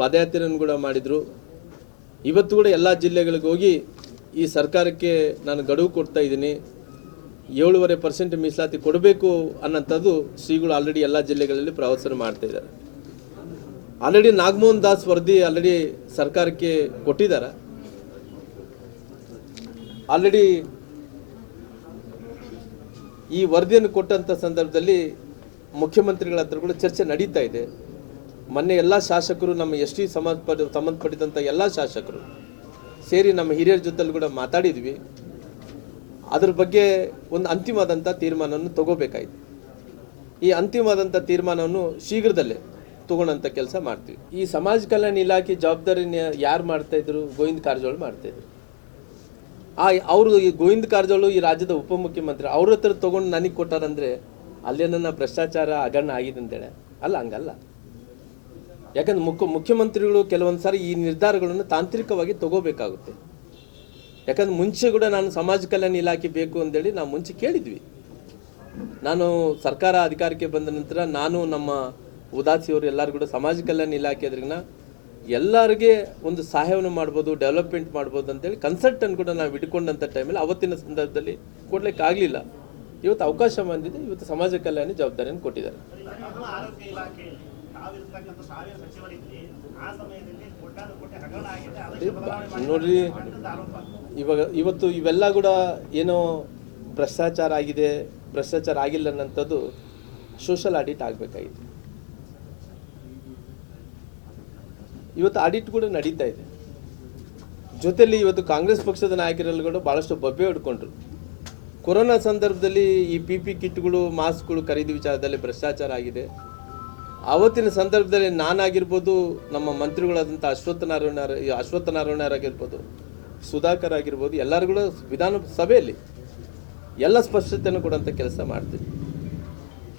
ಪಾದಯಾತ್ರೆಯನ್ನು ಕೂಡ ಮಾಡಿದರು. ಇವತ್ತು ಕೂಡ ಎಲ್ಲ ಜಿಲ್ಲೆಗಳಿಗೆ ಹೋಗಿ ಈ ಸರ್ಕಾರಕ್ಕೆ ನಾನು ಗಡುವು ಕೊಡ್ತಾ ಇದ್ದೀನಿ, 7.5% ಮೀಸಲಾತಿ ಕೊಡಬೇಕು ಅನ್ನೋಂಥದ್ದು ಶ್ರೀಗಳು ಆಲ್ರೆಡಿ ಎಲ್ಲ ಜಿಲ್ಲೆಗಳಲ್ಲಿ ಪ್ರವಾಸ ಮಾಡ್ತಾ ಇದ್ದಾರೆ. ಆಲ್ರೆಡಿ ನಾಗಮೋಹನ್ ದಾಸ್ ವರದಿ ಆಲ್ರೆಡಿ ಸರ್ಕಾರಕ್ಕೆ ಕೊಟ್ಟಿದ್ದಾರೆ. ಆಲ್ರೆಡಿ ಈ ವರದಿಯನ್ನು ಕೊಟ್ಟಂಥ ಸಂದರ್ಭದಲ್ಲಿ ಮುಖ್ಯಮಂತ್ರಿಗಳ ಹತ್ರ ಕೂಡ ಚರ್ಚೆ ನಡೀತಾ ಇದೆ. ಮೊನ್ನೆ ಎಲ್ಲ ಶಾಸಕರು, ನಮ್ಮ ST ಸಂಬಂಧಪಟ್ಟಿದಂಥ ಎಲ್ಲ ಶಾಸಕರು ಸೇರಿ ನಮ್ಮ ಹಿರಿಯರ ಜೊತೆಲಿ ಕೂಡ ಮಾತಾಡಿದ್ವಿ. ಅದ್ರ ಬಗ್ಗೆ ಒಂದು ಅಂತಿಮವಾದಂಥ ತೀರ್ಮಾನವನ್ನು ತಗೋಬೇಕಾಯಿತು. ಈ ಅಂತಿಮವಾದಂಥ ತೀರ್ಮಾನವನ್ನು ಶೀಘ್ರದಲ್ಲೇ ತಗೊಳ್ಳೋಂಥ ಕೆಲಸ ಮಾಡ್ತೀವಿ. ಈ ಸಮಾಜ ಕಲ್ಯಾಣ ಇಲಾಖೆ ಜವಾಬ್ದಾರಿನ ಯಾರು ಮಾಡ್ತಾಯಿದ್ರು? ಗೋವಿಂದ ಕಾರಜೋಳ ಮಾಡ್ತಾಯಿದ್ರು. ಅವರು ಈ ಗೋವಿಂದ ಕಾರಜೋಳ ಈ ರಾಜ್ಯದ ಉಪಮುಖ್ಯಮಂತ್ರಿ, ಅವ್ರ ಹತ್ರ ತೊಗೊಂಡು ನನಗೆ ಕೊಟ್ಟಾರಂದರೆ ಅಲ್ಲೇನ ಭ್ರಷ್ಟಾಚಾರ ಹಗರಣ ಆಗಿದೆ ಅಂತೇಳಿ ಅಲ್ಲ, ಹಂಗಲ್ಲ. ಯಾಕಂದ್ರೆ ಮುಖ್ಯಮಂತ್ರಿಗಳು ಕೆಲವೊಂದು ಸಾರಿ ಈ ನಿರ್ಧಾರಗಳನ್ನು ತಾಂತ್ರಿಕವಾಗಿ ತಗೋಬೇಕಾಗುತ್ತೆ. ಯಾಕಂದ್ರೆ ಮುಂಚೆ ಕೂಡ ನಾನು ಸಮಾಜ ಕಲ್ಯಾಣ ಇಲಾಖೆ ಬೇಕು ಅಂತೇಳಿ ನಾವು ಮುಂಚೆ ಕೇಳಿದ್ವಿ. ನಾನು ಸರ್ಕಾರ ಅಧಿಕಾರಕ್ಕೆ ಬಂದ ನಂತರ ನಾನು ನಮ್ಮ ಉದಾಸಿಯವರು ಎಲ್ಲರೂ ಕೂಡ ಸಮಾಜ ಕಲ್ಯಾಣ ಇಲಾಖೆ ಎದುರಿನ ಎಲ್ಲರಿಗೆ ಒಂದು ಸಹಾಯವನ್ನು ಮಾಡ್ಬೋದು, ಡೆವಲಪ್ಮೆಂಟ್ ಮಾಡ್ಬೋದು ಅಂತೇಳಿ ಕನ್ಸಲ್ಟನ್ನು ಕೂಡ ನಾವು ಇಟ್ಕೊಂಡಂಥ ಟೈಮಲ್ಲಿ ಅವತ್ತಿನ ಸಂದರ್ಭದಲ್ಲಿ ಕೊಡ್ಲಿಕ್ಕೆ ಆಗಲಿಲ್ಲ. ಇವತ್ತು ಅವಕಾಶ ಬಂದಿದೆ, ಇವತ್ತು ಸಮಾಜ ಕಲ್ಯಾಣ ಜವಾಬ್ದಾರಿಯನ್ನು ಕೊಟ್ಟಿದ್ದಾರೆ. ನೋಡ್ರಿ, ಇವತ್ತು ಇವೆಲ್ಲ ಕೂಡ ಏನೋ ಭ್ರಷ್ಟಾಚಾರ ಆಗಿದೆ, ಭ್ರಷ್ಟಾಚಾರ ಆಗಿಲ್ಲ ಅನ್ನೋಂಥದ್ದು ಸೋಷಲ್ ಆಡಿಟ್ ಆಗಬೇಕಾಗಿದೆ. ಇವತ್ತು ಆಡಿಟ್ ಕೂಡ ನಡೀತಾ ಇದೆ. ಜೊತೆಲಿ ಇವತ್ತು ಕಾಂಗ್ರೆಸ್ ಪಕ್ಷದ ನಾಯಕರಲ್ಲಿ ಕೂಡ ಭಾಳಷ್ಟು ಬಬ್ಬೆ ಹೊಡ್ಕೊಂಡ್ರು. ಕೊರೋನಾ ಸಂದರ್ಭದಲ್ಲಿ ಈ PP ಕಿಟ್ಗಳು, ಮಾಸ್ಕ್ಗಳು ಖರೀದಿ ವಿಚಾರದಲ್ಲಿ ಭ್ರಷ್ಟಾಚಾರ ಆಗಿದೆ. ಆವತ್ತಿನ ಸಂದರ್ಭದಲ್ಲಿ ನಾನಾಗಿರ್ಬೋದು, ನಮ್ಮ ಮಂತ್ರಿಗಳಾದಂಥ ಅಶ್ವತ್ಥ ನಾರಾಯಣರಾಗಿರ್ಬೋದು, ಸುಧಾಕರ್ ಆಗಿರ್ಬೋದು, ಎಲ್ಲರೂ ಕೂಡ ವಿಧಾನಸಭೆಯಲ್ಲಿ ಎಲ್ಲ ಸ್ಪಷ್ಟತೆಯನ್ನು ಕೊಡುವಂಥ ಕೆಲಸ ಮಾಡ್ತೀವಿ.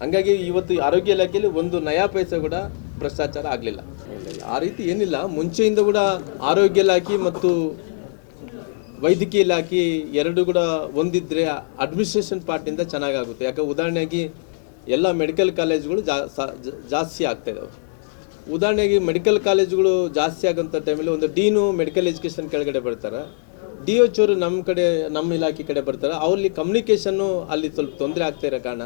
ಹಾಗಾಗಿ ಇವತ್ತು ಆರೋಗ್ಯ ಇಲಾಖೆಯಲ್ಲಿ ಒಂದು ನಯಾ ಪೈಸೆ ಕೂಡ ಭ್ರಷ್ಟಾಚಾರ ಆಗಲಿಲ್ಲ. ಆ ರೀತಿ ಏನಿಲ್ಲ. ಮುಂಚೆಯಿಂದ ಕೂಡ ಆರೋಗ್ಯ ಇಲಾಖೆ ಮತ್ತು ವೈದ್ಯಕೀಯ ಇಲಾಖೆ ಎರಡು ಕೂಡ ಒಂದಿದ್ರೆ ಅಡ್ಮಿನಿಸ್ಟ್ರೇಷನ್ ಪಾರ್ಟಿಂದ ಚೆನ್ನಾಗಾಗುತ್ತೆ. ಯಾಕೆ ಉದಾಹರಣೆಯಾಗಿ ಎಲ್ಲ ಮೆಡಿಕಲ್ ಕಾಲೇಜುಗಳು ಜಾಸ್ತಿ ಆಗ್ತಾ ಇದ್ದಾವೆ. ಉದಾಹರಣೆಗೆ ಮೆಡಿಕಲ್ ಕಾಲೇಜುಗಳು ಜಾಸ್ತಿ ಆಗೋಂಥ ಟೈಮಲ್ಲಿ ಒಂದು ಡೀನು ಮೆಡಿಕಲ್ ಎಜುಕೇಷನ್ ಕೆಳಗಡೆ ಬರ್ತಾರೆ, DHOರು ನಮ್ಮ ಇಲಾಖೆ ಕಡೆ ಬರ್ತಾರೆ. ಅವರಲ್ಲಿ ಕಮ್ಯುನಿಕೇಷನ್ನು ಅಲ್ಲಿ ಸ್ವಲ್ಪ ತೊಂದರೆ ಆಗ್ತಾ ಇರೋ ಕಾರಣ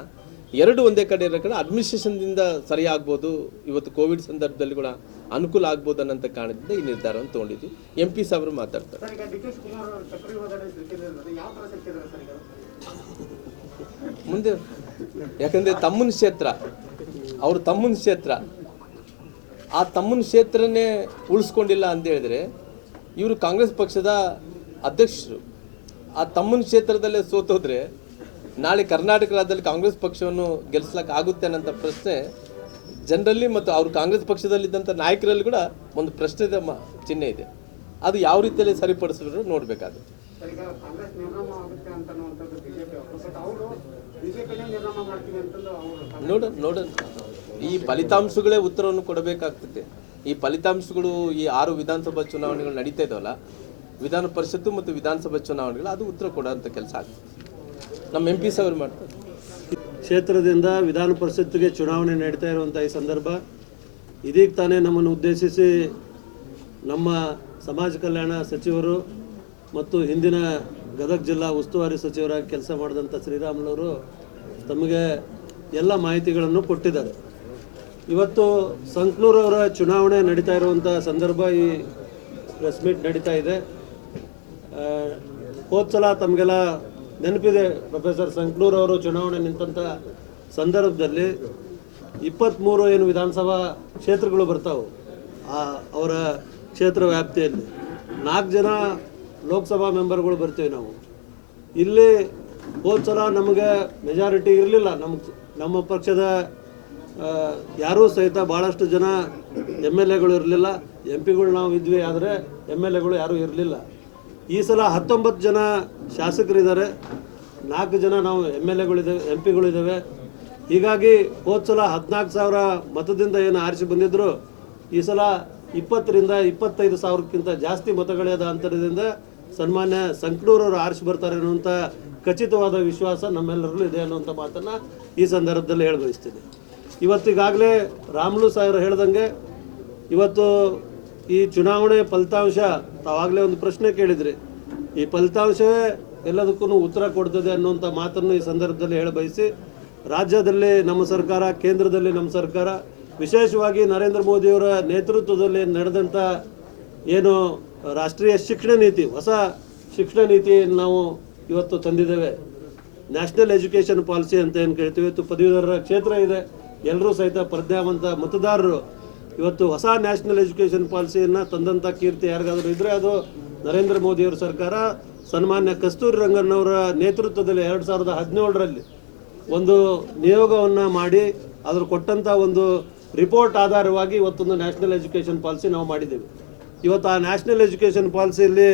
ಎರಡು ಒಂದೇ ಕಡೆ ಇರೋ ಕಡೆ ಅಡ್ಮಿನಿಸ್ಟ್ರೇಷನ್ದಿಂದ ಸರಿ ಆಗ್ಬೋದು, ಇವತ್ತು ಕೋವಿಡ್ ಸಂದರ್ಭದಲ್ಲಿ ಕೂಡ ಅನುಕೂಲ ಆಗ್ಬೋದು ಅನ್ನೋಂಥ ಕಾರಣದಿಂದ ಈ ನಿರ್ಧಾರವನ್ನು ತೊಗೊಂಡಿದ್ವಿ. MP ಸಾಹೇಬರು ಮಾತಾಡ್ತಾರೆ. ಮುಂದೆ ಯಾಕಂದರೆ ತಮ್ಮನ ಕ್ಷೇತ್ರ, ಅವರು ತಮ್ಮನ ಕ್ಷೇತ್ರ, ಆ ತಮ್ಮನ ಕ್ಷೇತ್ರನೇ ಉಳಿಸ್ಕೊಂಡಿಲ್ಲ ಅಂತ ಹೇಳಿದ್ರೆ ಇವರು ಕಾಂಗ್ರೆಸ್ ಪಕ್ಷದ ಅಧ್ಯಕ್ಷರು. ಆ ತಮ್ಮನ ಕ್ಷೇತ್ರದಲ್ಲೇ ಸೋತೋದ್ರೆ ನಾಳೆ ಕರ್ನಾಟಕ ರಾಜ್ಯದಲ್ಲಿ ಕಾಂಗ್ರೆಸ್ ಪಕ್ಷವನ್ನು ಗೆಲ್ಲಿಸ್ಲಿಕ್ಕೆ ಆಗುತ್ತೆ ಅನ್ನೋಂಥ ಪ್ರಶ್ನೆ ಜನರಲ್ಲಿ ಮತ್ತು ಅವರು ಕಾಂಗ್ರೆಸ್ ಪಕ್ಷದಲ್ಲಿದ್ದಂಥ ನಾಯಕರಲ್ಲಿ ಕೂಡ ಒಂದು ಪ್ರಶ್ನೆದ ಚಿಹ್ನೆ ಇದೆ. ಅದು ಯಾವ ರೀತಿಯಲ್ಲಿ ಸರಿಪಡಿಸಿದ್ರು ನೋಡಬೇಕಾಗುತ್ತೆ. ನೋಡೋಣ ಈ ಫಲಿತಾಂಶಗಳೇ ಉತ್ತರವನ್ನು ಕೊಡಬೇಕಾಗ್ತದೆ. ಈ ಫಲಿತಾಂಶಗಳು ಈ 6 ವಿಧಾನಸಭಾ ಚುನಾವಣೆಗಳು ನಡೀತಾ ಇದಾವಲ್ಲ, ವಿಧಾನ ಪರಿಷತ್ತು ಮತ್ತು ವಿಧಾನಸಭಾ ಚುನಾವಣೆಗಳು, ಅದು ಉತ್ತರ ಕೊಡೋಂಥ ಕೆಲಸ ಆಗ್ತದೆ. ನಮ್ಮ MP ಸಾಹೇಬರು ಮಾಡ್ತಾರೆ. ಕ್ಷೇತ್ರದಿಂದ ವಿಧಾನ ಪರಿಷತ್ತಿಗೆ ಚುನಾವಣೆ ನಡೀತಾ ಇರುವಂಥ ಈ ಸಂದರ್ಭ, ಇದೀಗ ತಾನೇ ನಮ್ಮನ್ನು ಉದ್ದೇಶಿಸಿ ನಮ್ಮ ಸಮಾಜ ಕಲ್ಯಾಣ ಸಚಿವರು ಮತ್ತು ಹಿಂದಿನ ಗದಗ ಜಿಲ್ಲಾ ಉಸ್ತುವಾರಿ ಸಚಿವರಾಗಿ ಕೆಲಸ ಮಾಡಿದಂಥ ಶ್ರೀರಾಮುಲವರು ತಮಗೆ ಎಲ್ಲ ಮಾಹಿತಿಗಳನ್ನು ಕೊಟ್ಟಿದ್ದಾರೆ. ಇವತ್ತು ಸಂಕ್ನೂರವರ ಚುನಾವಣೆ ನಡೀತಾ ಇರುವಂಥ ಸಂದರ್ಭ ಈ ಪ್ರೆಸ್ ಮೀಟ್ ನಡೀತಾ ಇದೆ. ಹೋದ ಸಲ ತಮಗೆಲ್ಲ ನೆನಪಿದೆ, ಪ್ರೊಫೆಸರ್ ಸಂಕ್ನೂರವರು ಚುನಾವಣೆ ನಿಂತಂಥ ಸಂದರ್ಭದಲ್ಲಿ 23 ಏನು ವಿಧಾನಸಭಾ ಕ್ಷೇತ್ರಗಳು ಬರ್ತಾವೆ ಅವರ ಕ್ಷೇತ್ರ ವ್ಯಾಪ್ತಿಯಲ್ಲಿ, 4 ಜನ ಲೋಕಸಭಾ ಮೆಂಬರ್ಗಳು ಬರ್ತೀವಿ ನಾವು. ಇಲ್ಲಿ ಹೋದ ಸಲ ನಮಗೆ ಮೆಜಾರಿಟಿ ಇರಲಿಲ್ಲ, ನಮ್ಮ ಪಕ್ಷದ ಯಾರೂ ಸಹಿತ ಭಾಳಷ್ಟು ಜನ MLAಗಳು ಇರಲಿಲ್ಲ. MP ಗಳು ನಾವು ಇದ್ವಿ, ಆದರೆ MLAಗಳು ಯಾರೂ ಇರಲಿಲ್ಲ. ಈ ಸಲ 19 ಜನ ಶಾಸಕರಿದ್ದಾರೆ, 4 ಜನ ನಾವು MLAಗಳಿದ್ದೇವೆ, MP ಗಳಿದ್ದೇವೆ. ಹೀಗಾಗಿ ಹೋದ ಸಲ 14,000 ಮತದಿಂದ ಏನು ಆರಿಸಿ ಬಂದಿದ್ರು, ಈ ಸಲ 20,000ರಿಂದ 25,000ಕ್ಕಿಂತ ಜಾಸ್ತಿ ಮತಗಳಾದ ಅಂತರದಿಂದ ಸನ್ಮಾನ್ಯ ಸಂಕ್ನೂರವರು ಆರಿಸಿ ಬರ್ತಾರೆ ಅನ್ನುವಂಥ ಖಚಿತವಾದ ವಿಶ್ವಾಸ ನಮ್ಮೆಲ್ಲರಲ್ಲೂ ಇದೆ ಅನ್ನುವಂಥ ಮಾತನ್ನು ಈ ಸಂದರ್ಭದಲ್ಲಿ ಹೇಳಬಯಸ್ತೀನಿ. ಇವತ್ತಿಗಾಗಲೇ ರಾಮುಲು ಸಾಹೇಬರು ಹೇಳ್ದಂಗೆ, ಇವತ್ತು ಈ ಚುನಾವಣೆ ಫಲಿತಾಂಶ ತಾವಾಗಲೇ ಒಂದು ಪ್ರಶ್ನೆ ಕೇಳಿದ್ರಿ, ಈ ಫಲಿತಾಂಶವೇ ಎಲ್ಲದಕ್ಕೂ ಉತ್ತರ ಕೊಡ್ತದೆ ಅನ್ನುವಂಥ ಮಾತನ್ನು ಈ ಸಂದರ್ಭದಲ್ಲಿ ಹೇಳಬಯಸಿ, ರಾಜ್ಯದಲ್ಲಿ ನಮ್ಮ ಸರ್ಕಾರ, ಕೇಂದ್ರದಲ್ಲಿ ನಮ್ಮ ಸರ್ಕಾರ, ವಿಶೇಷವಾಗಿ ನರೇಂದ್ರ ಮೋದಿಯವರ ನೇತೃತ್ವದಲ್ಲಿ ನಡೆದಂಥ ಏನು ರಾಷ್ಟ್ರೀಯ ಶಿಕ್ಷಣ ನೀತಿ, ಹೊಸ ಶಿಕ್ಷಣ ನೀತಿಯನ್ನು ನಾವು ಇವತ್ತು ತಂದಿದ್ದೇವೆ. ನ್ಯಾಷನಲ್ ಎಜುಕೇಷನ್ ಪಾಲಿಸಿ ಅಂತ ಏನು ಕೇಳ್ತೀವಿ. ಇವತ್ತು ಪದವೀಧರರ ಕ್ಷೇತ್ರ ಇದೆ, ಎಲ್ಲರೂ ಸಹಿತ ಪ್ರಜ್ಞಾವಂತ ಮತದಾರರು. ಇವತ್ತು ಹೊಸ ನ್ಯಾಷನಲ್ ಎಜುಕೇಷನ್ ಪಾಲಿಸಿಯನ್ನು ತಂದಂಥ ಕೀರ್ತಿ ಯಾರಿಗಾದರೂ ಇದ್ದರೆ ಅದು ನರೇಂದ್ರ ಮೋದಿಯವರ ಸರ್ಕಾರ. ಸನ್ಮಾನ್ಯ ಕಸ್ತೂರಿ ರಂಗನ್ ಅವರ ನೇತೃತ್ವದಲ್ಲಿ 2017ರಲ್ಲಿ ಒಂದು ನಿಯೋಗವನ್ನು ಮಾಡಿ ಅದ್ರ ಕೊಟ್ಟಂಥ ಒಂದು ರಿಪೋರ್ಟ್ ಆಧಾರವಾಗಿ ಇವತ್ತೊಂದು ನ್ಯಾಷನಲ್ ಎಜುಕೇಷನ್ ಪಾಲಿಸಿ ನಾವು ಮಾಡಿದ್ದೇವೆ. ಇವತ್ತು ಆ ನ್ಯಾಷನಲ್ ಎಜುಕೇಷನ್ ಪಾಲಿಸಿಯಲ್ಲಿ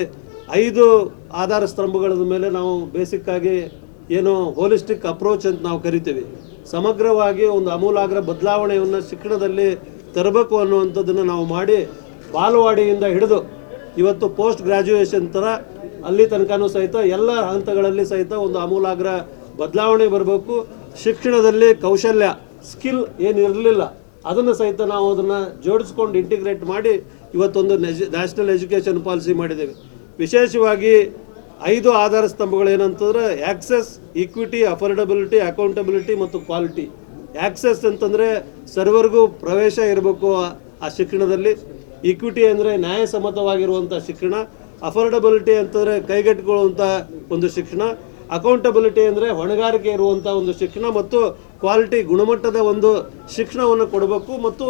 5 ಆಧಾರ ಸ್ತಂಭಗಳ ಮೇಲೆ ನಾವು ಬೇಸಿಕ್ಕಾಗಿ ಏನು ಹೋಲಿಸ್ಟಿಕ್ ಅಪ್ರೋಚ್ ಅಂತ ನಾವು ಕರಿತೀವಿ, ಸಮಗ್ರವಾಗಿ ಒಂದು ಆಮೂಲಾಗ್ರ ಬದಲಾವಣೆಯನ್ನು ಶಿಕ್ಷಣದಲ್ಲಿ ತರಬೇಕು ಅನ್ನುವಂಥದ್ದನ್ನು ನಾವು ಮಾಡಿ, ಬಾಲವಾಡಿಯಿಂದ ಹಿಡಿದು ಇವತ್ತು ಪೋಸ್ಟ್ ಗ್ರ್ಯಾಜುಯೇಷನ್ ಥರ ಅಲ್ಲಿ ತನಕನೂ ಸಹಿತ ಎಲ್ಲ ಹಂತಗಳಲ್ಲಿ ಸಹಿತ ಒಂದು ಆಮೂಲಾಗ್ರ ಬದಲಾವಣೆ ಬರಬೇಕು. ಶಿಕ್ಷಣದಲ್ಲಿ ಕೌಶಲ್ಯ, ಸ್ಕಿಲ್ ಏನು ಇರಲಿಲ್ಲ ಅದನ್ನು ಸಹಿತ ನಾವು ಅದನ್ನು ಜೋಡಿಸ್ಕೊಂಡು ಇಂಟಿಗ್ರೇಟ್ ಮಾಡಿ ಇವತ್ತೊಂದು ನ್ಯಾಷನಲ್ ಎಜುಕೇಷನ್ ಪಾಲಿಸಿ ಮಾಡಿದ್ದೇವೆ. ವಿಶೇಷವಾಗಿ 5 ಆಧಾರ ಸ್ತಂಭಗಳು ಏನಂತಂದ್ರೆ ಆಕ್ಸೆಸ್, ಈಕ್ವಿಟಿ, ಅಫೋರ್ಡಬಿಲಿಟಿ, ಅಕೌಂಟಬಿಲಿಟಿ ಮತ್ತು ಕ್ವಾಲಿಟಿ. ಆಕ್ಸೆಸ್ ಅಂತಂದರೆ ಸರ್ವರಿಗೂ ಪ್ರವೇಶ ಇರಬೇಕು ಆ ಶಿಕ್ಷಣದಲ್ಲಿ. ಈಕ್ವಿಟಿ ಅಂದರೆ ನ್ಯಾಯಸಮ್ಮತವಾಗಿರುವಂಥ ಶಿಕ್ಷಣ. ಅಫೋರ್ಡಬಿಲಿಟಿ ಅಂತಂದರೆ ಕೈಗೆಟುಕೊಳ್ಳುವಂಥ ಒಂದು ಶಿಕ್ಷಣ. ಅಕೌಂಟಬಿಲಿಟಿ ಅಂದರೆ ಹೊಣೆಗಾರಿಕೆ ಇರುವಂಥ ಒಂದು ಶಿಕ್ಷಣ. ಮತ್ತು ಕ್ವಾಲಿಟಿ, ಗುಣಮಟ್ಟದ ಒಂದು ಶಿಕ್ಷಣವನ್ನು ಕೊಡಬೇಕು. ಮತ್ತು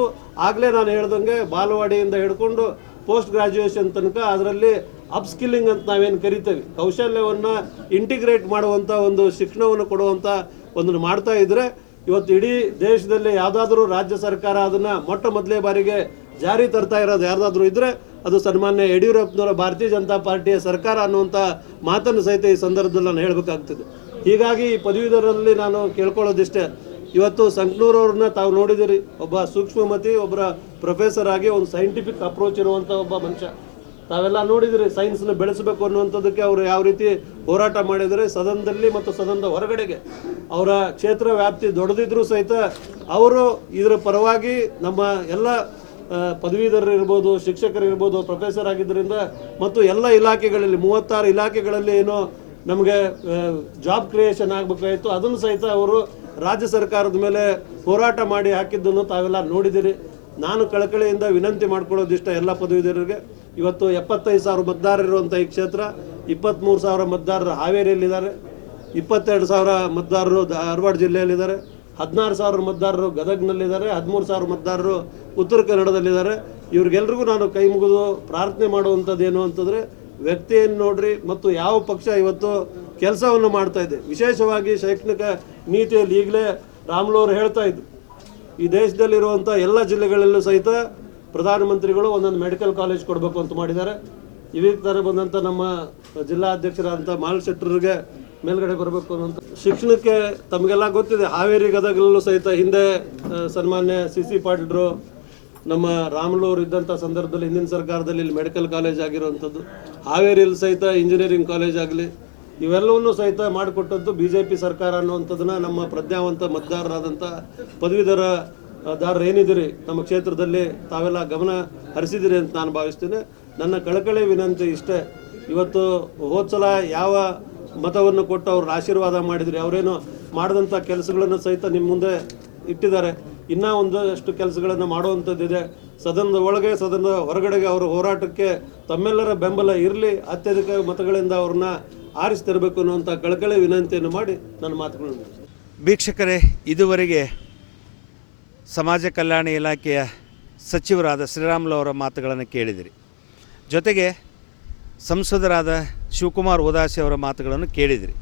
ಆಗಲೇ ನಾನು ಹೇಳ್ದಂಗೆ ಬಾಲವಾಡಿಯಿಂದ ಹಿಡ್ಕೊಂಡು ಪೋಸ್ಟ್ ಗ್ರ್ಯಾಜುಯೇಷನ್ ತನಕ ಅದರಲ್ಲಿ ಅಪ್ಸ್ಕಿಲ್ಲಿಂಗ್ ಅಂತ ನಾವೇನು ಕರಿತೇವೆ, ಕೌಶಲ್ಯವನ್ನು ಇಂಟಿಗ್ರೇಟ್ ಮಾಡುವಂಥ ಒಂದು ಶಿಕ್ಷಣವನ್ನು ಕೊಡುವಂಥ ಒಂದು ಮಾಡ್ತಾ ಇದ್ದರೆ, ಇವತ್ತು ಇಡೀ ದೇಶದಲ್ಲಿ ಯಾವುದಾದ್ರೂ ರಾಜ್ಯ ಸರ್ಕಾರ ಅದನ್ನು ಮೊಟ್ಟ ಮೊದಲೇ ಬಾರಿಗೆ ಜಾರಿ ತರ್ತಾ ಇರೋದು ಯಾರ್ದಾದ್ರೂ ಇದ್ದರೆ ಅದು ಸನ್ಮಾನ್ಯ ಯಡಿಯೂರಪ್ಪನವರ ಭಾರತೀಯ ಜನತಾ ಪಾರ್ಟಿಯ ಸರ್ಕಾರ ಅನ್ನುವಂಥ ಮಾತನ್ನು ಸಹಿತ ಈ ಸಂದರ್ಭದಲ್ಲಿ ನಾನು ಹೇಳಬೇಕಾಗ್ತದೆ. ಹೀಗಾಗಿ ಈ ಪದವೀಧರರಲ್ಲಿ ನಾನು ಕೇಳ್ಕೊಳ್ಳೋದಿಷ್ಟೇ, ಇವತ್ತು ಸಂಕ್ನೂರವ್ರನ್ನ ತಾವು ನೋಡಿದಿರಿ, ಒಬ್ಬ ಸೂಕ್ಷ್ಮಮತಿ, ಒಬ್ಬರ ಪ್ರೊಫೆಸರ್ ಆಗಿ ಒಂದು ಸೈಂಟಿಫಿಕ್ ಅಪ್ರೋಚ್ ಇರುವಂಥ ಒಬ್ಬ ಮನುಷ್ಯ. ತಾವೆಲ್ಲ ನೋಡಿದಿರಿ, ಸೈನ್ಸ್ನ ಬೆಳೆಸಬೇಕು ಅನ್ನುವಂಥದ್ದಕ್ಕೆ ಅವರು ಯಾವ ರೀತಿ ಹೋರಾಟ ಮಾಡಿದರೆ, ಸದನದಲ್ಲಿ ಮತ್ತು ಸದನದ ಹೊರಗಡೆಗೆ ಅವರ ಕ್ಷೇತ್ರ ವ್ಯಾಪ್ತಿ ದೊಡ್ಡದಿದ್ರೂ ಸಹಿತ ಅವರು ಇದರ ಪರವಾಗಿ ನಮ್ಮ ಎಲ್ಲ ಪದವೀಧರರು ಇರ್ಬೋದು, ಶಿಕ್ಷಕರು ಇರ್ಬೋದು, ಪ್ರೊಫೆಸರ್ ಆಗಿದ್ದರಿಂದ ಮತ್ತು ಎಲ್ಲ ಇಲಾಖೆಗಳಲ್ಲಿ 36 ಇಲಾಖೆಗಳಲ್ಲಿ ಏನೋ ನಮಗೆ ಜಾಬ್ ಕ್ರಿಯೇಷನ್ ಆಗಬೇಕಾಯಿತು, ಅದನ್ನು ಸಹಿತ ಅವರು ರಾಜ್ಯ ಸರ್ಕಾರದ ಮೇಲೆ ಹೋರಾಟ ಮಾಡಿ ಹಾಕಿದ್ದನ್ನು ತಾವೆಲ್ಲ ನೋಡಿದ್ದೀರಿ. ನಾನು ಕಳಕಳಿಯಿಂದ ವಿನಂತಿ ಮಾಡ್ಕೊಳ್ಳೋದಿಷ್ಟ ಎಲ್ಲ ಪದವೀಧರರಿಗೆ, ಇವತ್ತು 75,000 ಮತದಾರರಿರುವಂಥ ಈ ಕ್ಷೇತ್ರ 23,000 ಮತದಾರರು ಹಾವೇರಿಯಲ್ಲಿದ್ದಾರೆ, 22,000 ಮತದಾರರು ಧಾರವಾಡ ಜಿಲ್ಲೆಯಲ್ಲಿದ್ದಾರೆ, 16,000 ಮತದಾರರು ಗದಗ್ನಲ್ಲಿದ್ದಾರೆ, 13,000 ಮತದಾರರು ಉತ್ತರ ಕನ್ನಡದಲ್ಲಿದ್ದಾರೆ. ಇವ್ರಿಗೆಲ್ರಿಗೂ ನಾನು ಕೈ ಮುಗಿದು ಪ್ರಾರ್ಥನೆ ಮಾಡುವಂಥದ್ದು ಏನು ಅಂತಂದರೆ, ವ್ಯಕ್ತಿಯನ್ನು ನೋಡ್ರಿ ಮತ್ತು ಯಾವ ಪಕ್ಷ ಇವತ್ತು ಕೆಲಸವನ್ನು ಮಾಡ್ತಾ ಇದೆ. ವಿಶೇಷವಾಗಿ ಶೈಕ್ಷಣಿಕ ನೀತಿಯಲ್ಲಿ ಈಗಲೇ ರಾಮುಲು ಹೇಳ್ತಾ ಇದ್ರು, ಈ ದೇಶದಲ್ಲಿರುವಂಥ ಎಲ್ಲ ಜಿಲ್ಲೆಗಳಲ್ಲೂ ಸಹಿತ ಪ್ರಧಾನಮಂತ್ರಿಗಳು ಒಂದೊಂದು ಮೆಡಿಕಲ್ ಕಾಲೇಜ್ ಕೊಡಬೇಕು ಅಂತ ಮಾಡಿದ್ದಾರೆ. ಇವೀಗ ತರ ಬಂದಂಥ ನಮ್ಮ ಜಿಲ್ಲಾ ಅಧ್ಯಕ್ಷರಾದಂಥ ಮಾಲ್ ಶೆಟ್ಟರಿಗೆ ಮೇಲ್ಗಡೆ ಬರಬೇಕು ಅನ್ನೋಂಥ ಶಿಕ್ಷಣಕ್ಕೆ ತಮಗೆಲ್ಲ ಗೊತ್ತಿದೆ. ಹಾವೇರಿ ಗದಗಲ್ಲೂ ಸಹಿತ ಹಿಂದೆ ಸನ್ಮಾನ್ಯ ಸಿ ಪಾಟೀಲ್ರು ನಮ್ಮ ರಾಮುಲು ಇದ್ದಂಥ ಸಂದರ್ಭದಲ್ಲಿ ಹಿಂದಿನ ಸರ್ಕಾರದಲ್ಲಿ ಇಲ್ಲಿ ಮೆಡಿಕಲ್ ಕಾಲೇಜ್ ಆಗಿರುವಂಥದ್ದು, ಹಾವೇರಿಯಲ್ಲಿ ಸಹಿತ ಇಂಜಿನಿಯರಿಂಗ್ ಕಾಲೇಜ್ ಆಗಲಿ, ಇವೆಲ್ಲವನ್ನೂ ಸಹಿತ ಮಾಡಿಕೊಟ್ಟಂತೂ BJP ಸರ್ಕಾರ ಅನ್ನುವಂಥದ್ದನ್ನ ನಮ್ಮ ಪ್ರಜ್ಞಾವಂತ ಮತದಾರರಾದಂಥ ಪದವೀಧರದಾರರು ಏನಿದ್ದೀರಿ ನಮ್ಮ ಕ್ಷೇತ್ರದಲ್ಲಿ ತಾವೆಲ್ಲ ಗಮನ ಹರಿಸಿದಿರಿ ಅಂತ ನಾನು ಭಾವಿಸ್ತೇನೆ. ನನ್ನ ಕಳಕಳಿ ವಿನಂತಿ ಇಷ್ಟೇ, ಇವತ್ತು ಹೋದ್ಸಲ ಯಾವ ಮತವನ್ನು ಕೊಟ್ಟು ಅವ್ರು ಆಶೀರ್ವಾದ ಮಾಡಿದ್ರಿ, ಅವರೇನು ಮಾಡಿದಂಥ ಕೆಲಸಗಳನ್ನು ಸಹಿತ ನಿಮ್ಮ ಮುಂದೆ ಇಟ್ಟಿದ್ದಾರೆ. ಇನ್ನೂ ಒಂದಷ್ಟು ಕೆಲಸಗಳನ್ನು ಮಾಡುವಂಥದ್ದಿದೆ. ಸದನದ ಒಳಗೆ ಸದನದ ಹೊರಗಡೆಗೆ ಅವರ ಹೋರಾಟಕ್ಕೆ ತಮ್ಮೆಲ್ಲರ ಬೆಂಬಲ ಇರಲಿ, ಅತ್ಯಧಿಕ ಮತಗಳಿಂದ ಅವ್ರನ್ನ ಆರಿಸ್ತಿರಬೇಕು ಅನ್ನುವಂಥ ಕಳಕಳಿ ವಿನಂತಿಯನ್ನು ಮಾಡಿ ನನ್ನ ಮಾತುಗಳನ್ನು ವೀಕ್ಷಕರೇ, ಇದುವರೆಗೆ ಸಮಾಜ ಕಲ್ಯಾಣ ಇಲಾಖೆಯ ಸಚಿವರಾದ ಶ್ರೀರಾಮುಲು ಅವರ ಮಾತುಗಳನ್ನು ಕೇಳಿದಿರಿ. ಜೊತೆಗೆ ಸಂಸದರಾದ ಶಿವಕುಮಾರ್ ಉದಾಸಿ ಅವರ ಮಾತುಗಳನ್ನು ಕೇಳಿದಿರಿ.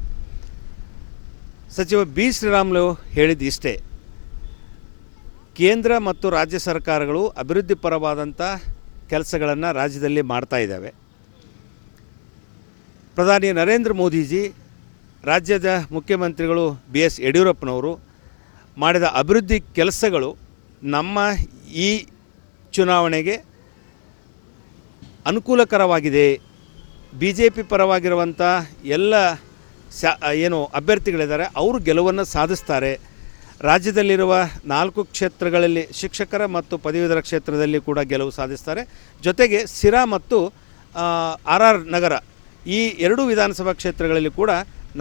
ಸಚಿವ ಬಿ ಶ್ರೀರಾಮುಲು ಹೇಳಿದ್ದು ಇಷ್ಟೇ, ಕೇಂದ್ರ ಮತ್ತು ರಾಜ್ಯ ಸರ್ಕಾರಗಳು ಅಭಿವೃದ್ಧಿ ಪರವಾದಂಥ ಕೆಲಸಗಳನ್ನು ರಾಜ್ಯದಲ್ಲಿ ಮಾಡ್ತಾ ಇದ್ದಾವೆ. ಪ್ರಧಾನಿ ನರೇಂದ್ರ ಮೋದಿಜಿ, ರಾಜ್ಯದ ಮುಖ್ಯಮಂತ್ರಿಗಳು BS ಯಡಿಯೂರಪ್ಪನವರು ಮಾಡಿದ ಅಭಿವೃದ್ಧಿ ಕೆಲಸಗಳು ನಮ್ಮ ಈ ಚುನಾವಣೆಗೆ ಅನುಕೂಲಕರವಾಗಿದೆ. BJP ಪರವಾಗಿರುವಂಥ ಎಲ್ಲ ಏನು ಅಭ್ಯರ್ಥಿಗಳಿದ್ದಾರೆ ಅವರು ಗೆಲುವನ್ನು ಸಾಧಿಸ್ತಾರೆ. ರಾಜ್ಯದಲ್ಲಿರುವ 4 ಕ್ಷೇತ್ರಗಳಲ್ಲಿ ಶಿಕ್ಷಕರ ಮತ್ತು ಪದವೀಧರ ಕ್ಷೇತ್ರದಲ್ಲಿ ಕೂಡ ಗೆಲುವು ಸಾಧಿಸ್ತಾರೆ. ಜೊತೆಗೆ ಸಿರಾ ಮತ್ತು RR ನಗರ ಈ 2 ವಿಧಾನಸಭಾ ಕ್ಷೇತ್ರಗಳಲ್ಲಿ ಕೂಡ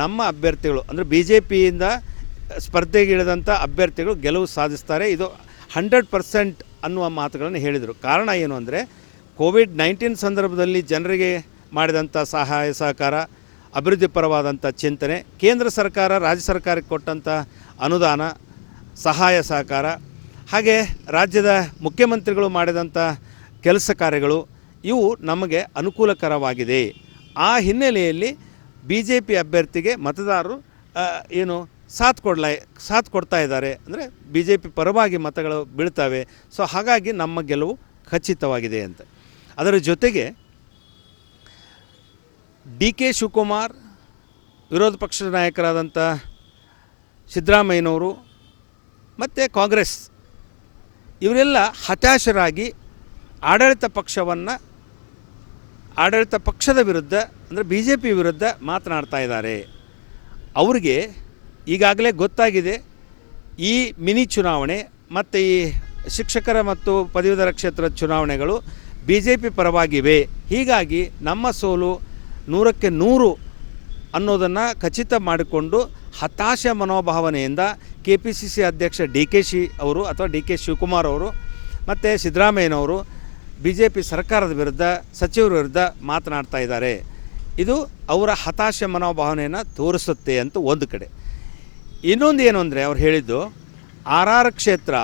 ನಮ್ಮ ಅಭ್ಯರ್ಥಿಗಳು ಅಂದರೆ BJPಯಿಂದ ಸ್ಪರ್ಧೆಗಿಳಿದಂಥ ಅಭ್ಯರ್ಥಿಗಳು ಗೆಲುವು ಸಾಧಿಸ್ತಾರೆ. ಇದು 100% ಅನ್ನುವ ಮಾತುಗಳನ್ನು ಹೇಳಿದರು. ಕಾರಣ ಏನು ಅಂದರೆ, ಕೋವಿಡ್-19 ಸಂದರ್ಭದಲ್ಲಿ ಜನರಿಗೆ ಮಾಡಿದಂಥ ಸಹಾಯ ಸಹಕಾರ, ಅಭಿವೃದ್ಧಿ ಪರವಾದಂಥ ಚಿಂತನೆ, ಕೇಂದ್ರ ಸರ್ಕಾರ ರಾಜ್ಯ ಸರ್ಕಾರಕ್ಕೆ ಕೊಟ್ಟಂಥ ಅನುದಾನ, ಸಹಾಯ ಸಹಕಾರ, ಹಾಗೆ ರಾಜ್ಯದ ಮುಖ್ಯಮಂತ್ರಿಗಳು ಮಾಡಿದಂಥ ಕೆಲಸ ಕಾರ್ಯಗಳು ಇವು ನಮಗೆ ಅನುಕೂಲಕರವಾಗಿದೆ. ಆ ಹಿನ್ನೆಲೆಯಲ್ಲಿ BJP ಅಭ್ಯರ್ಥಿಗೆ ಮತದಾರರು ಏನು ಸಾಥ್ ಕೊಡ್ತಾ ಇದ್ದಾರೆ, ಅಂದರೆ BJP ಪರವಾಗಿ ಮತಗಳು ಬೀಳ್ತವೆ. ಸೊ ಹಾಗಾಗಿ ನಮ್ಮ ಗೆಲುವು ಖಚಿತವಾಗಿದೆ ಅಂತ. ಅದರ ಜೊತೆಗೆ DK ಶಿವಕುಮಾರ್, ವಿರೋಧ ಪಕ್ಷದ ನಾಯಕರಾದಂಥ ಸಿದ್ದರಾಮಯ್ಯನವರು ಮತ್ತು ಕಾಂಗ್ರೆಸ್ ಇವರೆಲ್ಲ ಹತಾಶರಾಗಿ ಆಡಳಿತ ಪಕ್ಷದ ವಿರುದ್ಧ ಅಂದರೆ BJP ವಿರುದ್ಧ ಮಾತನಾಡ್ತಾ ಇದ್ದಾರೆ. ಅವ್ರಿಗೆ ಈಗಾಗಲೇ ಗೊತ್ತಾಗಿದೆ ಈ ಮಿನಿ ಚುನಾವಣೆ ಮತ್ತು ಈ ಶಿಕ್ಷಕರ ಮತ್ತು ಪದವೀಧರ ಕ್ಷೇತ್ರದ ಚುನಾವಣೆಗಳು BJP ಪರವಾಗಿವೆ. ಹೀಗಾಗಿ ನಮ್ಮ ಸೋಲು 100ಕ್ಕೆ 100 ಅನ್ನೋದನ್ನು ಖಚಿತ ಮಾಡಿಕೊಂಡು ಹತಾಶ ಮನೋಭಾವನೆಯಿಂದ KPCC ಅಧ್ಯಕ್ಷ DKಶಿ ಅವರು ಅಥವಾ DK ಶಿವಕುಮಾರ್ ಅವರು ಮತ್ತು ಸಿದ್ದರಾಮಯ್ಯನವರು BJP ಸರ್ಕಾರದ ವಿರುದ್ಧ, ಸಚಿವರ ವಿರುದ್ಧ ಮಾತನಾಡ್ತಾ ಇದ್ದಾರೆ. ಇದು ಅವರ ಹತಾಶ ಮನೋಭಾವನೆಯನ್ನು ತೋರಿಸುತ್ತೆ ಅಂತ ಒಂದು ಕಡೆ. ಇನ್ನೊಂದು ಏನು ಅಂದರೆ, ಅವ್ರು ಹೇಳಿದ್ದು RR ಕ್ಷೇತ್ರ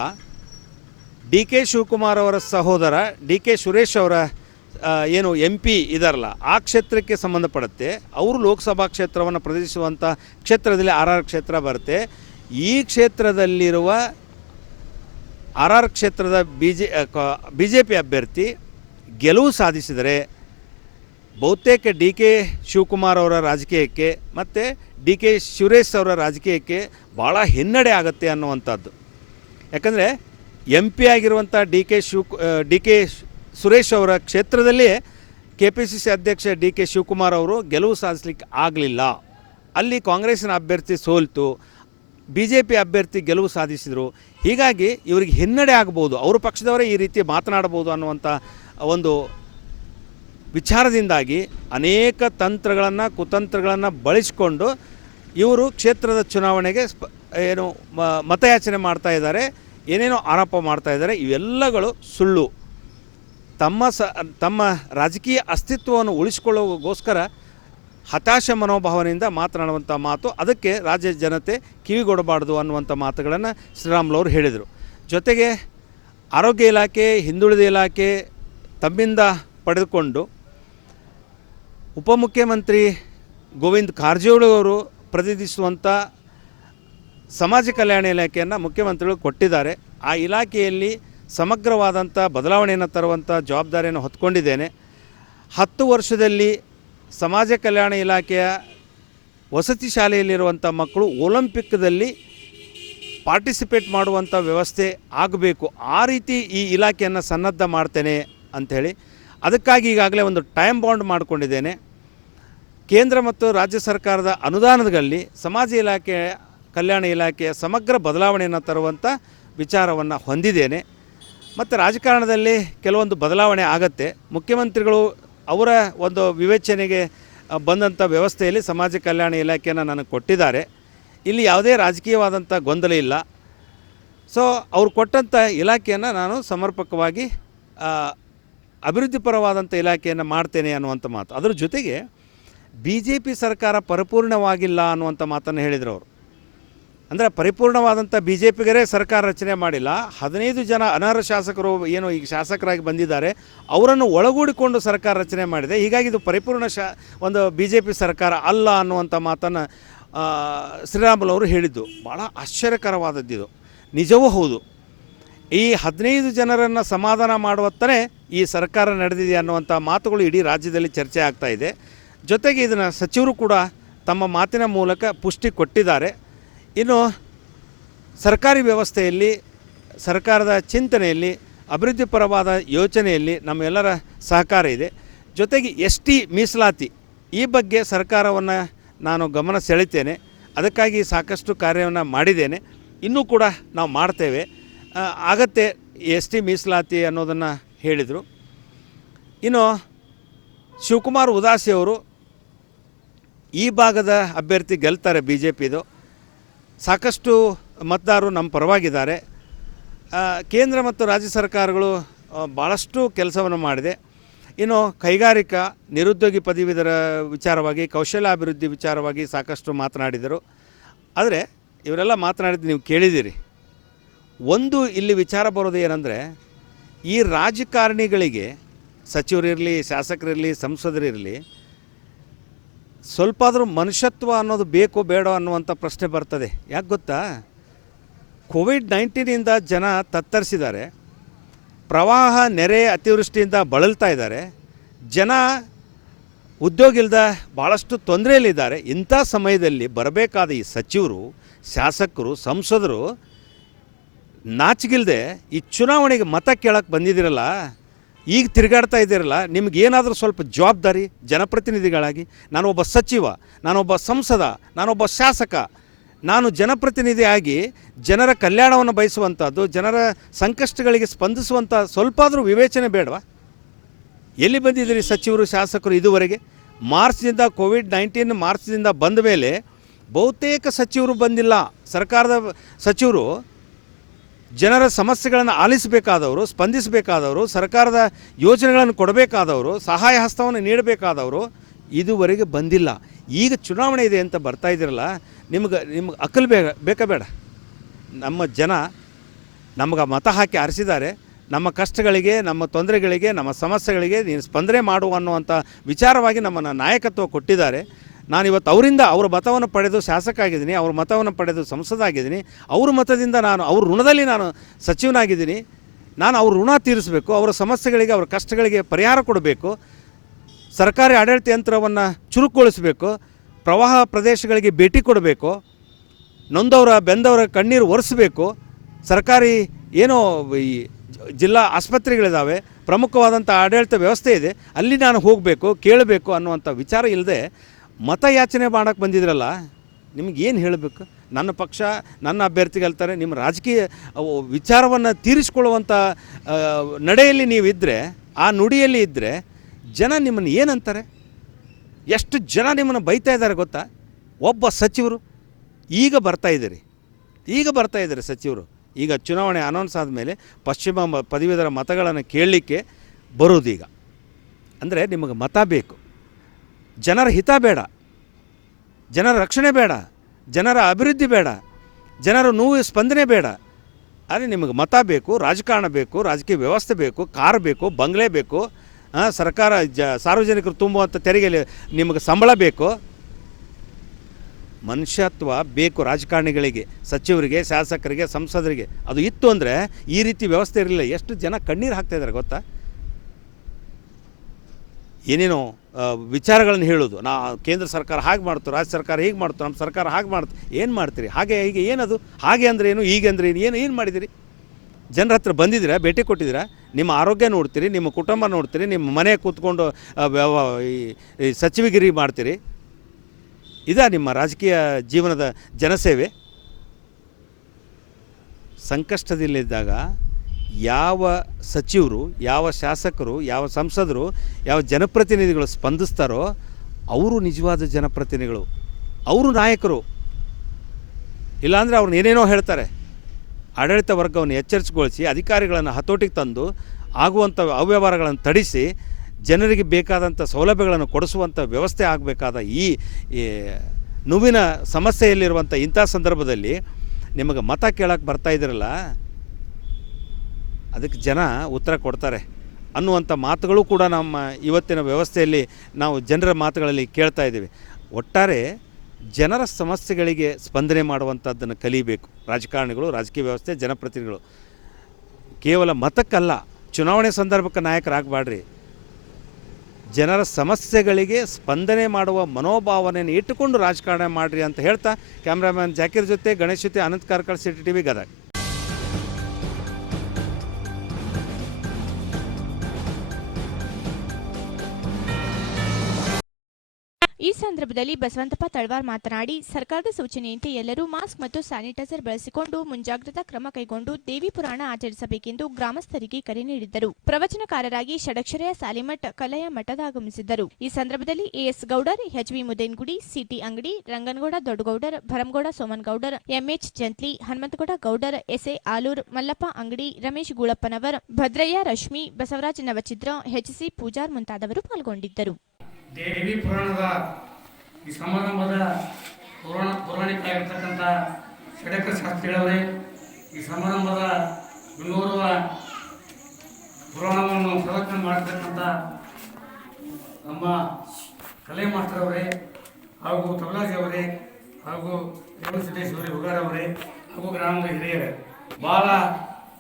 DK ಶಿವಕುಮಾರ್ ಅವರ ಸಹೋದರ DK ಸುರೇಶ್ ಅವರ ಏನು MP ಇದಾರಲ್ಲ ಆ ಕ್ಷೇತ್ರಕ್ಕೆ ಸಂಬಂಧಪಡುತ್ತೆ. ಅವರು ಲೋಕಸಭಾ ಕ್ಷೇತ್ರವನ್ನು ಪ್ರತಿನಿಧಿಸುವಂಥ ಕ್ಷೇತ್ರದಲ್ಲಿ RR ಕ್ಷೇತ್ರ ಬರುತ್ತೆ. ಈ ಕ್ಷೇತ್ರದಲ್ಲಿರುವ RR ಕ್ಷೇತ್ರದ BJP ಅಭ್ಯರ್ಥಿ ಗೆಲುವು ಸಾಧಿಸಿದರೆ ಬಹುತೇಕ DK ಶಿವಕುಮಾರ್ ಅವರ ರಾಜಕೀಯಕ್ಕೆ ಮತ್ತು DK ಸುರೇಶ್ ಅವರ ರಾಜಕೀಯಕ್ಕೆ ಭಾಳ ಹಿನ್ನಡೆ ಆಗುತ್ತೆ ಅನ್ನುವಂಥದ್ದು. ಯಾಕಂದರೆ MP ಆಗಿರುವಂಥ DK ಸುರೇಶ್ ಅವರ ಕ್ಷೇತ್ರದಲ್ಲಿ KPCC ಅಧ್ಯಕ್ಷ DK ಶಿವಕುಮಾರ್ ಅವರು ಗೆಲುವು ಸಾಧಿಸಲಿಕ್ಕೆ ಆಗಲಿಲ್ಲ. ಅಲ್ಲಿ ಕಾಂಗ್ರೆಸ್ಸಿನ ಅಭ್ಯರ್ಥಿ ಸೋಲ್ತು, BJP ಅಭ್ಯರ್ಥಿ ಗೆಲುವು ಸಾಧಿಸಿದರು. ಹೀಗಾಗಿ ಇವರಿಗೆ ಹಿನ್ನಡೆ ಆಗ್ಬೋದು, ಅವ್ರ ಪಕ್ಷದವರೇ ಈ ರೀತಿ ಮಾತನಾಡ್ಬೋದು ಅನ್ನುವಂಥ ಒಂದು ವಿಚಾರದಿಂದಾಗಿ ಅನೇಕ ಕುತಂತ್ರಗಳನ್ನು ಬಳಸಿಕೊಂಡು ಇವರು ಕ್ಷೇತ್ರದ ಚುನಾವಣೆಗೆ ಏನು ಮತಯಾಚನೆ ಮಾಡ್ತಾ ಇದ್ದಾರೆ, ಏನೇನೋ ಆರೋಪ ಮಾಡ್ತಾ ಇದ್ದಾರೆ. ಇವೆಲ್ಲಗಳು ಸುಳ್ಳು. ತಮ್ಮ ರಾಜಕೀಯ ಅಸ್ತಿತ್ವವನ್ನು ಉಳಿಸಿಕೊಳ್ಳೋಗೋಸ್ಕರ ಹತಾಶ ಮನೋಭಾವನೆಯಿಂದ ಮಾತನಾಡುವಂಥ ಮಾತು, ಅದಕ್ಕೆ ರಾಜ್ಯ ಜನತೆ ಕಿವಿಗೊಡಬಾರ್ದು ಅನ್ನುವಂಥ ಮಾತುಗಳನ್ನು ಶ್ರೀರಾಮುಲು ಅವರು ಹೇಳಿದರು. ಜೊತೆಗೆ ಆರೋಗ್ಯ ಇಲಾಖೆ, ಹಿಂದುಳಿದ ಇಲಾಖೆ ತಮ್ಮಿಂದ ಪಡೆದುಕೊಂಡು ಉಪಮುಖ್ಯಮಂತ್ರಿ ಗೋವಿಂದ ಕಾರಜೋಳ ಅವರು ಪ್ರತಿನಿಧಿಸುವಂಥ ಸಮಾಜ ಕಲ್ಯಾಣ ಇಲಾಖೆಯನ್ನು ಮುಖ್ಯಮಂತ್ರಿಗಳು ಕೊಟ್ಟಿದ್ದಾರೆ. ಆ ಇಲಾಖೆಯಲ್ಲಿ ಸಮಗ್ರವಾದಂಥ ಬದಲಾವಣೆಯನ್ನು ತರುವಂಥ ಜವಾಬ್ದಾರಿಯನ್ನು ಹೊತ್ಕೊಂಡಿದ್ದೇನೆ. 10 ವರ್ಷದಲ್ಲಿ ಸಮಾಜ ಕಲ್ಯಾಣ ಇಲಾಖೆಯ ವಸತಿ ಶಾಲೆಯಲ್ಲಿರುವಂಥ ಮಕ್ಕಳು ಒಲಿಂಪಿಕ್ದಲ್ಲಿ ಪಾರ್ಟಿಸಿಪೇಟ್ ಮಾಡುವಂಥ ವ್ಯವಸ್ಥೆ ಆಗಬೇಕು. ಆ ರೀತಿ ಈ ಇಲಾಖೆಯನ್ನು ಸನ್ನದ್ಧ ಮಾಡ್ತೇನೆ ಅಂಥೇಳಿ, ಅದಕ್ಕಾಗಿ ಈಗಾಗಲೇ ಒಂದು ಟೈಮ್ ಬಾಂಡ್ ಮಾಡಿಕೊಂಡಿದ್ದೇನೆ. ಕೇಂದ್ರ ಮತ್ತು ರಾಜ್ಯ ಸರ್ಕಾರದ ಅನುದಾನದಲ್ಲಿ ಸಮಾಜ ಇಲಾಖೆ, ಕಲ್ಯಾಣ ಇಲಾಖೆಯ ಸಮಗ್ರ ಬದಲಾವಣೆಯನ್ನು ತರುವಂಥ ವಿಚಾರವನ್ನು ಹೊಂದಿದ್ದೇನೆ. ಮತ್ತು ರಾಜಕಾರಣದಲ್ಲಿ ಕೆಲವೊಂದು ಬದಲಾವಣೆ ಆಗತ್ತೆ. ಮುಖ್ಯಮಂತ್ರಿಗಳು ಅವರ ಒಂದು ವಿವೇಚನೆಗೆ ಬಂದಂಥ ವ್ಯವಸ್ಥೆಯಲ್ಲಿ ಸಮಾಜ ಕಲ್ಯಾಣ ಇಲಾಖೆಯನ್ನು ನನಗೆ ಕೊಟ್ಟಿದ್ದಾರೆ. ಇಲ್ಲಿ ಯಾವುದೇ ರಾಜಕೀಯವಾದಂಥ ಗೊಂದಲ ಇಲ್ಲ. ಸೊ ಅವ್ರು ಕೊಟ್ಟಂಥ ಇಲಾಖೆಯನ್ನು ನಾನು ಸಮರ್ಪಕವಾಗಿ ಅಭಿವೃದ್ಧಿಪರವಾದಂಥ ಇಲಾಖೆಯನ್ನು ಮಾಡ್ತೇನೆ ಅನ್ನುವಂಥ ಮಾತು. ಅದರ ಜೊತೆಗೆ BJP ಸರ್ಕಾರ ಪರಿಪೂರ್ಣವಾಗಿಲ್ಲ ಅನ್ನುವಂಥ ಮಾತನ್ನು ಹೇಳಿದರು ಅವರು. ಅಂದರೆ ಪರಿಪೂರ್ಣವಾದಂಥ BJPಗರೇ ಸರ್ಕಾರ ರಚನೆ ಮಾಡಿಲ್ಲ. 15 ಜನ ಅನರ್ಹ ಶಾಸಕರು ಏನು ಈಗ ಶಾಸಕರಾಗಿ ಬಂದಿದ್ದಾರೆ, ಅವರನ್ನು ಒಳಗೂಡಿಕೊಂಡು ಸರ್ಕಾರ ರಚನೆ ಮಾಡಿದೆ. ಹೀಗಾಗಿ ಇದು ಪರಿಪೂರ್ಣ ಒಂದು BJP ಸರ್ಕಾರ ಅಲ್ಲ ಅನ್ನುವಂಥ ಮಾತನ್ನು ಶ್ರೀರಾಮುಲು ಅವರು ಹೇಳಿದ್ದು ಭಾಳ ಆಶ್ಚರ್ಯಕರವಾದದ್ದಿದು. ನಿಜವೂ ಹೌದು. ಈ 15 ಜನರನ್ನು ಸಮಾಧಾನ ಮಾಡುವತ್ತನೇ ಈ ಸರ್ಕಾರ ನಡೆದಿದೆ ಅನ್ನುವಂಥ ಮಾತುಗಳು ಇಡೀ ರಾಜ್ಯದಲ್ಲಿ ಚರ್ಚೆ ಆಗ್ತಾ ಇದೆ. ಜೊತೆಗೆ ಇದನ್ನು ಸಚಿವರು ಕೂಡ ತಮ್ಮ ಮಾತಿನ ಮೂಲಕ ಪುಷ್ಟಿ ಕೊಟ್ಟಿದ್ದಾರೆ. ಇನ್ನು ಸರ್ಕಾರಿ ವ್ಯವಸ್ಥೆಯಲ್ಲಿ, ಸರ್ಕಾರದ ಚಿಂತನೆಯಲ್ಲಿ, ಅಭಿವೃದ್ಧಿಪರವಾದ ಯೋಚನೆಯಲ್ಲಿ ನಮ್ಮೆಲ್ಲರ ಸಹಕಾರ ಇದೆ. ಜೊತೆಗೆ ST ಮೀಸಲಾತಿ ಈ ಬಗ್ಗೆ ಸರ್ಕಾರವನ್ನು ನಾನು ಗಮನ ಸೆಳೀತೇನೆ. ಅದಕ್ಕಾಗಿ ಸಾಕಷ್ಟು ಕಾರ್ಯವನ್ನು ಮಾಡಿದ್ದೇನೆ, ಇನ್ನೂ ಕೂಡ ನಾವು ಮಾಡ್ತೇವೆ. ಆಗತ್ತೆ ST ಮೀಸಲಾತಿ ಅನ್ನೋದನ್ನು ಹೇಳಿದರು. ಇನ್ನು ಶಿವಕುಮಾರ್ ಉದಾಸಿಯವರು ಈ ಭಾಗದ ಅಭ್ಯರ್ಥಿ ಗೆಲ್ತಾರೆ BJPದು. ಸಾಕಷ್ಟು ಮತದಾರರು ನಮ್ಮ ಪರವಾಗಿದ್ದಾರೆ. ಕೇಂದ್ರ ಮತ್ತು ರಾಜ್ಯ ಸರ್ಕಾರಗಳು ಭಾಳಷ್ಟು ಕೆಲಸವನ್ನು ಮಾಡಿದೆ. ಇನ್ನು ಕೈಗಾರಿಕಾ, ನಿರುದ್ಯೋಗಿ ಪದವೀಧರ ವಿಚಾರವಾಗಿ, ಕೌಶಲ್ಯಾಭಿವೃದ್ಧಿ ವಿಚಾರವಾಗಿ ಸಾಕಷ್ಟು ಮಾತನಾಡಿದರು. ಆದರೆ ಇವರೆಲ್ಲ ಮಾತನಾಡಿದ್ದು ನೀವು ಕೇಳಿದ್ದೀರಿ. ಒಂದು ಇಲ್ಲಿ ವಿಚಾರ ಬರೋದು ಏನಂದರೆ, ಈ ರಾಜಕಾರಣಿಗಳಿಗೆ, ಸಚಿವರಿರಲಿ, ಶಾಸಕರಿರಲಿ, ಸಂಸದರಿರಲಿ, ಸ್ವಲ್ಪ ಆದರೂ ಮನುಷ್ಯತ್ವ ಅನ್ನೋದು ಬೇಕೋ ಬೇಡೋ ಅನ್ನುವಂಥ ಪ್ರಶ್ನೆ ಬರ್ತದೆ. ಯಾಕೆ ಗೊತ್ತಾ? ಕೋವಿಡ್-19ಇಂದ ಜನ ತತ್ತರಿಸಿದ್ದಾರೆ. ಪ್ರವಾಹ, ನೆರೆ, ಅತಿವೃಷ್ಟಿಯಿಂದ ಬಳಲ್ತಾ ಇದ್ದಾರೆ. ಜನ ಉದ್ಯೋಗ ಇಲ್ಲದ ಭಾಳಷ್ಟು ತೊಂದರೆಯಲ್ಲಿದ್ದಾರೆ. ಇಂಥ ಸಮಯದಲ್ಲಿ ಬರಬೇಕಾದ ಈ ಸಚಿವರು, ಶಾಸಕರು, ಸಂಸದರು ನಾಚಿಗಿಲ್ಲದೆ ಈ ಚುನಾವಣೆಗೆ ಮತ ಕೇಳಕ್ಕೆ ಬಂದಿದ್ದೀರಲ್ಲ, ಈಗ ತಿರುಗಾಡ್ತಾ ಇದ್ದೀರಲ್ಲ, ನಿಮಗೇನಾದರೂ ಸ್ವಲ್ಪ ಜವಾಬ್ದಾರಿ ಜನಪ್ರತಿನಿಧಿಗಳಾಗಿ, ನಾನೊಬ್ಬ ಸಚಿವ, ನಾನೊಬ್ಬ ಸಂಸದ, ನಾನೊಬ್ಬ ಶಾಸಕ, ನಾನು ಜನಪ್ರತಿನಿಧಿಯಾಗಿ ಜನರ ಕಲ್ಯಾಣವನ್ನು ಬಯಸುವಂಥದ್ದು, ಜನರ ಸಂಕಷ್ಟಗಳಿಗೆ ಸ್ಪಂದಿಸುವಂಥ ಸ್ವಲ್ಪ ಆದರೂ ವಿವೇಚನೆ ಬೇಡವಾ? ಎಲ್ಲಿ ಬಂದಿದ್ದೀರಿ ಸಚಿವರು, ಶಾಸಕರು ಇದುವರೆಗೆ? ಮಾರ್ಚ್ನಿಂದ ಕೋವಿಡ್-19 ಮಾರ್ಚ್ನಿಂದ ಬಂದ ಮೇಲೆ ಬಹುತೇಕ ಸಚಿವರು ಬಂದಿಲ್ಲ. ಸರ್ಕಾರದ ಸಚಿವರು ಜನರ ಸಮಸ್ಯೆಗಳನ್ನು ಆಲಿಸಬೇಕಾದವರು, ಸ್ಪಂದಿಸಬೇಕಾದವರು, ಸರ್ಕಾರದ ಯೋಜನೆಗಳನ್ನು ಕೊಡಬೇಕಾದವರು, ಸಹಾಯ ಹಸ್ತವನ್ನು ನೀಡಬೇಕಾದವರು ಇದುವರೆಗೆ ಬಂದಿಲ್ಲ. ಈಗ ಚುನಾವಣೆ ಇದೆ ಅಂತ ಬರ್ತಾ ಇದ್ದೀರಲ್ಲ, ನಿಮ್ಗೆ ಅಕಲ್ ಬೇಕಾ ಬೇಡ? ನಮ್ಮ ಜನ ನಮಗೆ ಮತ ಹಾಕಿ ಆರಿಸಿದ್ದಾರೆ. ನಮ್ಮ ಕಷ್ಟಗಳಿಗೆ, ನಮ್ಮ ತೊಂದರೆಗಳಿಗೆ, ನಮ್ಮ ಸಮಸ್ಯೆಗಳಿಗೆ ನೀನು ಸ್ಪಂದನೆ ಮಾಡು ಅನ್ನುವಂಥ ವಿಚಾರವಾಗಿ ನಮ್ಮನ್ನು ನಾಯಕತ್ವ ಕೊಟ್ಟಿದ್ದಾರೆ. ನಾನಿವತ್ತು ಅವರಿಂದ ಅವರ ಮತವನ್ನು ಪಡೆದು ಶಾಸಕ ಆಗಿದ್ದೀನಿ, ಅವ್ರ ಮತವನ್ನು ಪಡೆದು ಸಂಸದ ಆಗಿದ್ದೀನಿ. ಅವ್ರ ಮತದಿಂದ ನಾನು ಅವ್ರ ಋಣದಲ್ಲಿ ನಾನು ಸಚಿವನಾಗಿದ್ದೀನಿ. ನಾನು ಅವ್ರ ಋಣ ತೀರಿಸಬೇಕು, ಅವರ ಸಮಸ್ಯೆಗಳಿಗೆ, ಅವರ ಕಷ್ಟಗಳಿಗೆ ಪರಿಹಾರ ಕೊಡಬೇಕು, ಸರ್ಕಾರಿ ಆಡಳಿತ ಯಂತ್ರವನ್ನು ಚುರುಕುಗೊಳಿಸಬೇಕು, ಪ್ರವಾಹ ಪ್ರದೇಶಗಳಿಗೆ ಭೇಟಿ ಕೊಡಬೇಕು, ನೊಂದವರ ಬೆಂದವರ ಕಣ್ಣೀರು ಒರೆಸಬೇಕು. ಸರ್ಕಾರಿ ಏನೋ ಈ ಜಿಲ್ಲಾ ಆಸ್ಪತ್ರೆಗಳಿದ್ದಾವೆ, ಪ್ರಮುಖವಾದಂಥ ಆಡಳಿತ ವ್ಯವಸ್ಥೆ ಇದೆ, ಅಲ್ಲಿ ನಾನು ಹೋಗಬೇಕು, ಕೇಳಬೇಕು ಅನ್ನುವಂಥ ವಿಚಾರ ಇಲ್ಲದೆ ಮತಯಾಚನೆ ಮಾಡೋಕ್ಕೆ ಬಂದಿದ್ರಲ್ಲ, ನಿಮಗೇನು ಹೇಳಬೇಕು? ನನ್ನ ಪಕ್ಷ, ನನ್ನ ಅಭ್ಯರ್ಥಿ ಗೆಲ್ತಾರೆ, ನಿಮ್ಮ ರಾಜಕೀಯ ವಿಚಾರವನ್ನು ತೀರಿಸಿಕೊಳ್ಳುವಂಥ ನಡೆಯಲ್ಲಿ ನೀವಿದ್ದರೆ, ಆ ನುಡಿಯಲ್ಲಿ ಇದ್ದರೆ ಜನ ನಿಮ್ಮನ್ನು ಏನಂತಾರೆ? ಎಷ್ಟು ಜನ ನಿಮ್ಮನ್ನು ಬೈತಾ ಇದ್ದಾರೆ ಗೊತ್ತಾ? ಒಬ್ಬ ಸಚಿವರು ಈಗ ಬರ್ತಾಯಿದ್ದೀರಿ, ಈಗ ಬರ್ತಾ ಇದ್ದಾರೆ ಸಚಿವರು. ಈಗ ಚುನಾವಣೆ ಅನೌನ್ಸ್ ಆದಮೇಲೆ ಪಶ್ಚಿಮ ಪದವೀಧರ ಮತಗಳನ್ನು ಕೇಳಲಿಕ್ಕೆ ಬರೋದೀಗ. ಅಂದರೆ ನಿಮಗೆ ಮತ ಬೇಕು, ಜನರ ಹಿತ ಬೇಡ, ಜನರ ರಕ್ಷಣೆ ಬೇಡ, ಜನರ ಅಭಿವೃದ್ಧಿ ಬೇಡ, ಜನರ ನೋವು ಸ್ಪಂದನೆ ಬೇಡ. ಆದರೆ ನಿಮಗೆ ಮತ ಬೇಕು, ರಾಜಕಾರಣ ಬೇಕು, ರಾಜಕೀಯ ವ್ಯವಸ್ಥೆ ಬೇಕು, ಕಾರ್ ಬೇಕು, ಬಂಗ್ಲೆ ಬೇಕು, ಸರ್ಕಾರ ಸಾರ್ವಜನಿಕರು ತುಂಬುವಂಥ ತೆರಿಗೆಯಲ್ಲಿ ನಿಮಗೆ ಸಂಬಳ ಬೇಕು. ಮನುಷ್ಯತ್ವ ಬೇಕು ರಾಜಕಾರಣಿಗಳಿಗೆ, ಸಚಿವರಿಗೆ, ಶಾಸಕರಿಗೆ, ಸಂಸದರಿಗೆ. ಅದು ಇತ್ತು ಅಂದರೆ ಈ ರೀತಿ ವ್ಯವಸ್ಥೆ ಇರಲಿಲ್ಲ. ಎಷ್ಟು ಜನ ಕಣ್ಣೀರು ಹಾಕ್ತಾಯಿದ್ದಾರೆ ಗೊತ್ತಾ? ಏನೇನೋ ವಿಚಾರಗಳನ್ನು ಹೇಳೋದು, ಕೇಂದ್ರ ಸರ್ಕಾರ ಹಾಗೆ ಮಾಡ್ತು, ರಾಜ್ಯ ಸರ್ಕಾರ ಹೀಗೆ ಮಾಡ್ತು, ನಮ್ಮ ಸರ್ಕಾರ ಹಾಗೆ ಮಾಡ್ತು. ಏನು ಮಾಡ್ತೀರಿ? ಹಾಗೆ ಹೀಗೆ ಏನದು? ಹಾಗೆ ಅಂದರೆ ಏನು, ಹೀಗೆ ಅಂದರೆ ಏನು ಮಾಡಿದಿರಿ? ಜನರ ಹತ್ರ ಬಂದಿದ್ದೀರಾ, ಭೇಟಿ ಕೊಟ್ಟಿದ್ದೀರಾ? ನಿಮ್ಮ ಆರೋಗ್ಯ ನೋಡ್ತೀರಿ, ನಿಮ್ಮ ಕುಟುಂಬ ನೋಡ್ತೀರಿ, ನಿಮ್ಮ ಮನೆ ಕೂತ್ಕೊಂಡು ಈ ಸಚಿವಗಿರಿ ಮಾಡ್ತೀರಿ. ಇದಾ ನಿಮ್ಮ ರಾಜಕೀಯ ಜೀವನದ ಜನಸೇವೆ? ಸಂಕಷ್ಟದಲ್ಲಿದ್ದಾಗ ಯಾವ ಸಚಿವರು, ಯಾವ ಶಾಸಕರು, ಯಾವ ಸಂಸದರು, ಯಾವ ಜನಪ್ರತಿನಿಧಿಗಳು ಸ್ಪಂದಿಸ್ತಾರೋ ಅವರು ನಿಜವಾದ ಜನಪ್ರತಿನಿಧಿಗಳು, ಅವರು ನಾಯಕರು. ಇಲ್ಲಾಂದರೆ ಅವ್ರನ್ನ ಏನೇನೋ ಹೇಳ್ತಾರೆ. ಆಡಳಿತ ವರ್ಗವನ್ನು ಎಚ್ಚರಿಸಿಗೊಳಿಸಿ ಅಧಿಕಾರಿಗಳನ್ನು ಹತೋಟಿಗೆ ತಂದು ಆಗುವಂಥ ಅವ್ಯವಹಾರಗಳನ್ನು ತಡಿಸಿ ಜನರಿಗೆ ಬೇಕಾದಂಥ ಸೌಲಭ್ಯಗಳನ್ನು ಕೊಡಿಸುವಂಥ ವ್ಯವಸ್ಥೆ ಆಗಬೇಕಾದ ಈ ನೋವಿನ ಸಮಸ್ಯೆಯಲ್ಲಿರುವಂಥ ಇಂಥ ಸಂದರ್ಭದಲ್ಲಿ ನಿಮಗೆ ಮತ ಕೇಳಕ್ಕೆ ಬರ್ತಾ ಇದ್ದೀರಲ್ಲ, ಅದಕ್ಕೆ ಜನ ಉತ್ತರ ಕೊಡ್ತಾರೆ ಅನ್ನುವಂಥ ಮಾತುಗಳು ಕೂಡ ನಮ್ಮ ಇವತ್ತಿನ ವ್ಯವಸ್ಥೆಯಲ್ಲಿ ನಾವು ಜನರ ಮಾತುಗಳಲ್ಲಿ ಕೇಳ್ತಾ ಇದ್ದೀವಿ. ಒಟ್ಟಾರೆ ಜನರ ಸಮಸ್ಯೆಗಳಿಗೆ ಸ್ಪಂದನೆ ಮಾಡುವಂಥದ್ದನ್ನು ಕಲಿಬೇಕು ರಾಜಕಾರಣಿಗಳು, ರಾಜಕೀಯ ವ್ಯವಸ್ಥೆ, ಜನಪ್ರತಿನಿಧಿಗಳು. ಕೇವಲ ಮತಕ್ಕಲ್ಲ, ಚುನಾವಣೆ ಸಂದರ್ಭಕ್ಕೆ ನಾಯಕರಾಗಬಾಡ್ರಿ. ಜನರ ಸಮಸ್ಯೆಗಳಿಗೆ ಸ್ಪಂದನೆ ಮಾಡುವ ಮನೋಭಾವನೆಯನ್ನು ಇಟ್ಟುಕೊಂಡು ರಾಜಕಾರಣ ಮಾಡಿರಿ ಅಂತ ಹೇಳ್ತಾ ಕ್ಯಾಮ್ರಾಮ್ಯಾನ್ ಜಾಕೀರ್ ಜೊತೆ ಗಣೇಶ್ ಜೊತೆ ಅನಂತ್ ಕಾರ್ಕಳ, ಸಿಟಿ ಟಿವಿ, ಗದಗ. ಈ ಸಂದರ್ಭದಲ್ಲಿ ಬಸವಂತಪ್ಪ ತಳವಾರ್ ಮಾತನಾಡಿ, ಸರ್ಕಾರದ ಸೂಚನೆಯಂತೆ ಎಲ್ಲರೂ ಮಾಸ್ಕ್ ಮತ್ತು ಸ್ಯಾನಿಟೈಸರ್ ಬಳಸಿಕೊಂಡು ಮುಂಜಾಗ್ರತಾ ಕ್ರಮ ಕೈಗೊಂಡು ದೇವಿ ಪುರಾಣ ಆಚರಿಸಬೇಕೆಂದು ಗ್ರಾಮಸ್ಥರಿಗೆ ಕರೆ ನೀಡಿದ್ದರು. ಪ್ರವಚನಕಾರರಾಗಿ ಷಡಕ್ಷರಯ ಸಾಲಿಮಠ್ ಕಲಯ ಮಠದ ಆಗಮಿಸಿದ್ದರು. ಈ ಸಂದರ್ಭದಲ್ಲಿ ಎಎಸ್ ಗೌಡರ್, ಎಚ್ಬಿ ಮುದೇನ್ಗುಡಿ, ಸಿಟಿ ಅಂಗಡಿ, ರಂಗನಗೌಡ ದೊಡ್ಡಗೌಡರ್, ಭರಮಗೌಡ ಸೋಮನಗೌಡರ್, ಎಂಎಚ್ ಜಂತ್ಲಿ, ಹನುಮಂತಗೌಡ ಗೌಡರ್, ಎಸ್ಎ ಆಲೂರ್, ಮಲ್ಲಪ್ಪ ಅಂಗಡಿ, ರಮೇಶ್ ಗೂಳಪ್ಪನವರ್, ಭದ್ರಯ್ಯ ರಶ್ಮಿ, ಬಸವರಾಜ್ ನವಚಿತ್ರ, ಎಚ್ಸಿ ಪೂಜಾರ್ ಮುಂತಾದವರು ಪಾಲ್ಗೊಂಡಿದ್ದರು. ದೇವಿ ಪುರಾಣದ ಈ ಸಮಾರಂಭದ ಪೌರಾಣಿಕರಾಗಿರ್ತಕ್ಕಂಥ ಷಡಕ್ಷರ ಶಾಸ್ತ್ರಿಗಳವರೇ, ಈ ಸಮಾರಂಭದ ಮುನ್ನೂರುವ ಪುರಾಣವನ್ನು ಪ್ರವಚನ ಮಾಡತಕ್ಕಂಥ ನಮ್ಮ ಕಲೆ ಮಾಸ್ಟರ್ ಅವರೇ, ಹಾಗೂ ತಬಲಾಜಿ ಅವರೇ, ಹಾಗೂ ರೇವಣ ಸಿದ್ದೇಶ್ವರಿ ಹುಗಾರವರೇ, ಹಾಗೂ ಗ್ರಾಮದ ಹಿರಿಯರೇ, ಭಾಳ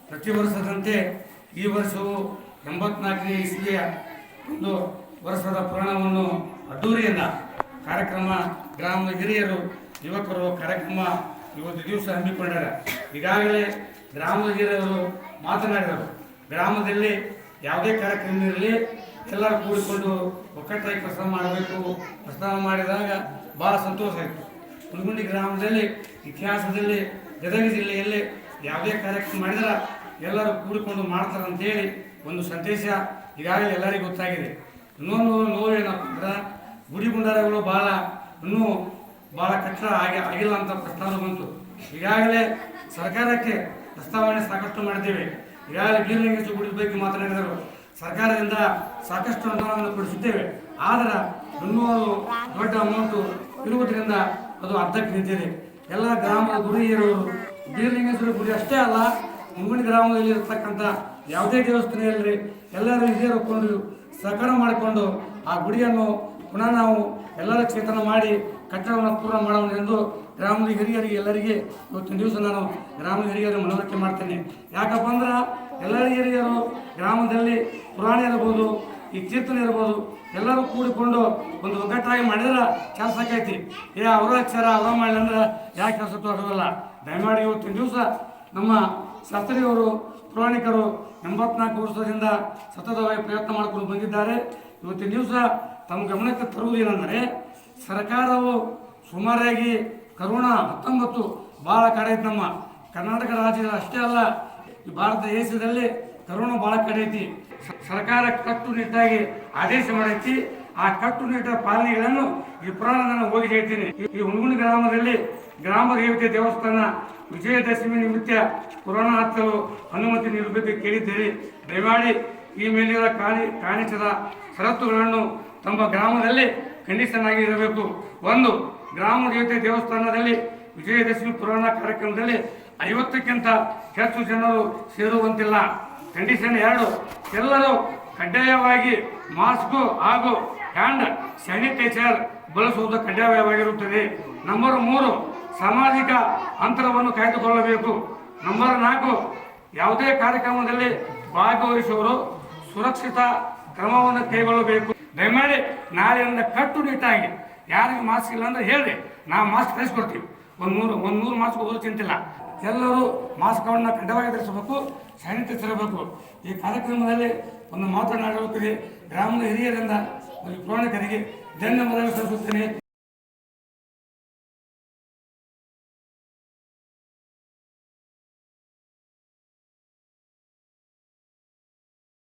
ಪ್ರತಿ ವರ್ಷದಂತೆ ಈ ವರ್ಷವು 84ನೇ ಇಸ್ವಿಯ ಒಂದು ವರ್ಷದ ಪುರಾಣವನ್ನು ಅದ್ದೂರಿಯಿಂದ ಕಾರ್ಯಕ್ರಮ ಗ್ರಾಮದ ಹಿರಿಯರು, ಯುವಕರು ಕಾರ್ಯಕ್ರಮ ಇವತ್ತು ದಿವಸ ಹಮ್ಮಿಕೊಂಡಾರೆ. ಈಗಾಗಲೇ ಗ್ರಾಮದ ಹಿರಿಯರು ಮಾತನಾಡಿದರು. ಗ್ರಾಮದಲ್ಲಿ ಯಾವುದೇ ಕಾರ್ಯಕ್ರಮ ಇರಲಿ ಎಲ್ಲರೂ ಕೂಡಿಕೊಂಡು ಒಕ್ಕಟ್ಟಾಗಿ ಪ್ರಸ್ತಾವ ಮಾಡಬೇಕು. ಪ್ರಸ್ತಾವ ಮಾಡಿದಾಗ ಭಾಳ ಸಂತೋಷ ಆಯಿತು. ಹುನಗುಂಡಿ ಗ್ರಾಮದಲ್ಲಿ ಇತಿಹಾಸದಲ್ಲಿ ಗದಗ ಜಿಲ್ಲೆಯಲ್ಲಿ ಯಾವುದೇ ಕಾರ್ಯಕ್ರಮ ಮಾಡಿದ್ರೆ ಎಲ್ಲರೂ ಕೂಡಿಕೊಂಡು ಮಾಡ್ತಾರೆ ಅಂತೇಳಿ ಒಂದು ಸಂದೇಶ ಈಗಾಗಲೇ ಎಲ್ಲರಿಗೂ ಗೊತ್ತಾಗಿದೆ. ಇನ್ನೊಂದು ನೋವೇನಂದ್ರೆ ಗುಡಿ ಗುಂಡಾರಗಳು ಇನ್ನೂ ಭಾಳ ಕಷ್ಟ ಆಗಿಲ್ಲ ಅಂತ ಪ್ರಸ್ತಾವ ಬಂತು. ಈಗಾಗಲೇ ಸರ್ಕಾರಕ್ಕೆ ಪ್ರಸ್ತಾವನೆ ಸಾಕಷ್ಟು ಮಾಡಿದ್ದೇವೆ. ಈಗಾಗಲೇ ಬೀರಲಿಂಗೇಶ್ವರ ಗುಡಿ ಬಗ್ಗೆ ಮಾತನಾಡಿದರು. ಸರ್ಕಾರದಿಂದ ಸಾಕಷ್ಟು ಅನುದಾನವನ್ನು ಕೊಡಿಸಿದ್ದೇವೆ. ಆದರೆ ಇನ್ನೂ ದೊಡ್ಡ ಅಮೌಂಟು ಇರುವುದರಿಂದ ಅದು ಅರ್ಧಕ್ಕೆ ನಿಂತಿದೆ. ಎಲ್ಲ ಗ್ರಾಮದ ಗುರಿಯರು ಬೀರಲಿಂಗೇಶ್ವರ ಗುಡಿ ಅಷ್ಟೇ ಅಲ್ಲ, ಹುನಗುಂಡಿ ಗ್ರಾಮದಲ್ಲಿ ಇರತಕ್ಕಂಥ ಯಾವುದೇ ದೇವಸ್ಥಾನ ಇರಲಿ ಎಲ್ಲರೂ ಹಿರಿಯರು ಒಪ್ಕೊಂಡು ಸಹಕಾರ ಮಾಡಿಕೊಂಡು ಆ ಗುಡಿಯನ್ನು ಪುನಃ ನಾವು ಎಲ್ಲರ ಚೇತನ ಮಾಡಿ ಕಟ್ಟಡವನ್ನು ಪೂರ್ಣ ಮಾಡೋಣ ಎಂದು ಗ್ರಾಮದ ಹಿರಿಯರಿಗೆ ಎಲ್ಲರಿಗೆ ಇವತ್ತಿನ ದಿವಸ ನಾನು ಗ್ರಾಮದ ಹಿರಿಯರ ಮನವರಿಕೆ ಮಾಡ್ತೇನೆ. ಯಾಕಪ್ಪ ಅಂದ್ರೆ ಎಲ್ಲರ ಹಿರಿಯರು ಗ್ರಾಮದಲ್ಲಿ ಪುರಾಣ ಇರ್ಬೋದು, ಈ ಕೀರ್ತನೆ ಇರ್ಬೋದು, ಎಲ್ಲರೂ ಕೂಡಿಕೊಂಡು ಒಂದು ಒಗ್ಗಟ್ಟಾಗಿ ಮಾಡಿದ್ರೆ ಕೆಲಸ ಆಕೈತಿ. ಅವರ ಅಕ್ಷರ ಅವರ ಮಾಡಿ ಅಂದ್ರೆ ಯಾಕೆ ಕೆಲಸಕ್ಕೂ ಆಗೋದಿಲ್ಲ. ದಯಮಾಡಿ ಇವತ್ತಿನ ದಿವಸ ನಮ್ಮ ಶಾಸ್ತ್ರಿಯವರು ಪುರಾಣಿಕರು 84 ವರ್ಷದಿಂದ ಸತತವಾಗಿ ಪ್ರಯತ್ನ ಮಾಡಿಕೊಂಡು ಬಂದಿದ್ದಾರೆ. ಇವತ್ತಿನ ದಿವಸ ತಮ್ಮ ಗಮನಕ್ಕೆ ತರುವುದೇನೆಂದರೆ, ಸರ್ಕಾರವು ಸುಮಾರಾಗಿ ಕರೋನಾ 19 ಭಾಳ ಕಡೆಯಿತು. ನಮ್ಮ ಕರ್ನಾಟಕ ರಾಜ್ಯದ ಅಷ್ಟೇ ಅಲ್ಲ, ಈ ಭಾರತ ದೇಶದಲ್ಲಿ ಕರೋನಾ ಭಾಳ ಕಡೆ ಐತಿ. ಸರ್ಕಾರ ಕಟ್ಟುನಿಟ್ಟಾಗಿ ಆದೇಶ ಮಾಡೈತಿ. ಆ ಕಟ್ಟುನಿಟ್ಟಿನ ಪಾಲನೆಗಳನ್ನು ಈ ಪುರಾಣ ನಾನು ಹೋಗಿ ಹೇಳ್ತೀನಿ. ಈ ಹುಣಗುಣಿ ಗ್ರಾಮದಲ್ಲಿ ಗ್ರಾಮ ದೇವತೆ ದೇವಸ್ಥಾನ ವಿಜಯದಶಮಿ ನಿಮಿತ್ತ ಪುರಾಣ ಹಚ್ಚಲು ಅನುಮತಿ ನೀಡಬೇಕು ಕೇಳಿದ್ದೀರಿ. ದಯಮಾಡಿ ಈ ಮೇಲಿರುವ ಕಾಣಿಸಿದ ಷರತ್ತುಗಳನ್ನು ತಮ್ಮ ಗ್ರಾಮದಲ್ಲಿ ಕಂಡೀಷನ್ ಆಗಿ ಇರಬೇಕು. 1, ಗ್ರಾಮ ದೇವತೆ ದೇವಸ್ಥಾನದಲ್ಲಿ ವಿಜಯದಶಮಿ ಪುರಾಣ ಕಾರ್ಯಕ್ರಮದಲ್ಲಿ 50ಕ್ಕಿಂತ ಹೆಚ್ಚು ಜನರು ಸೇರುವಂತಿಲ್ಲ. ಕಂಡೀಷನ್ 2, ಎಲ್ಲರೂ ಕಡ್ಡಾಯವಾಗಿ ಮಾಸ್ಕ್ ಹಾಗೂ ಹ್ಯಾಂಡ್ ಸ್ಯಾನಿಟೈಸರ್ ಬಳಸುವುದು ಕಡ್ಡಾಯವಾಗಿರುತ್ತದೆ. ನಂಬರ್ 3, ಸಾಮಾಜಿಕ ಅಂತರವನ್ನು ಕಾಯ್ದುಕೊಳ್ಳಬೇಕು. ನಂಬರ್ 4, ಯಾವುದೇ ಕಾರ್ಯಕ್ರಮದಲ್ಲಿ ಭಾಗವಹಿಸುವವರು ಸುರಕ್ಷಿತ ಕ್ರಮವನ್ನು ಕೈಗೊಳ್ಳಬೇಕು. ದಯಮಾಡಿ ನಾಳೆಯಿಂದ ಕಟ್ಟುನಿಟ್ಟಾಗಿ ಯಾರಿಗೂ ಮಾಸ್ಕ್ ಇಲ್ಲ ಅಂದ್ರೆ ಹೇಳಿ, ನಾವು ಮಾಸ್ಕ್ ತರಿಸ್ಕೊಡ್ತೀವಿ. ಒಂದು ನೂರು ಮಾಸ್ಕ್ ಹೋದ್ರೂ ಚಿಂತಿಲ್ಲ. ಎಲ್ಲರೂ ಮಾಸ್ಕ್ಗಳನ್ನು ಕಡ್ಡಾಯವಾಗಿ ಧರಿಸಬೇಕು, ಸ್ಯಾನಿಟೈಸರ್ ಇರಬೇಕು. ಈ ಕಾರ್ಯಕ್ರಮದಲ್ಲಿ ಒಂದು ಮಾತನಾಡಬೇಕಿದೆ. ಗ್ರಾಮದ ಹಿರಿಯರಿಂದ ಒಂದು ಪುರಾಣಿಕರಿಗೆ ಧನ್ಯವಾದಗಳು ಸಲ್ಲಿಸುತ್ತೇನೆ.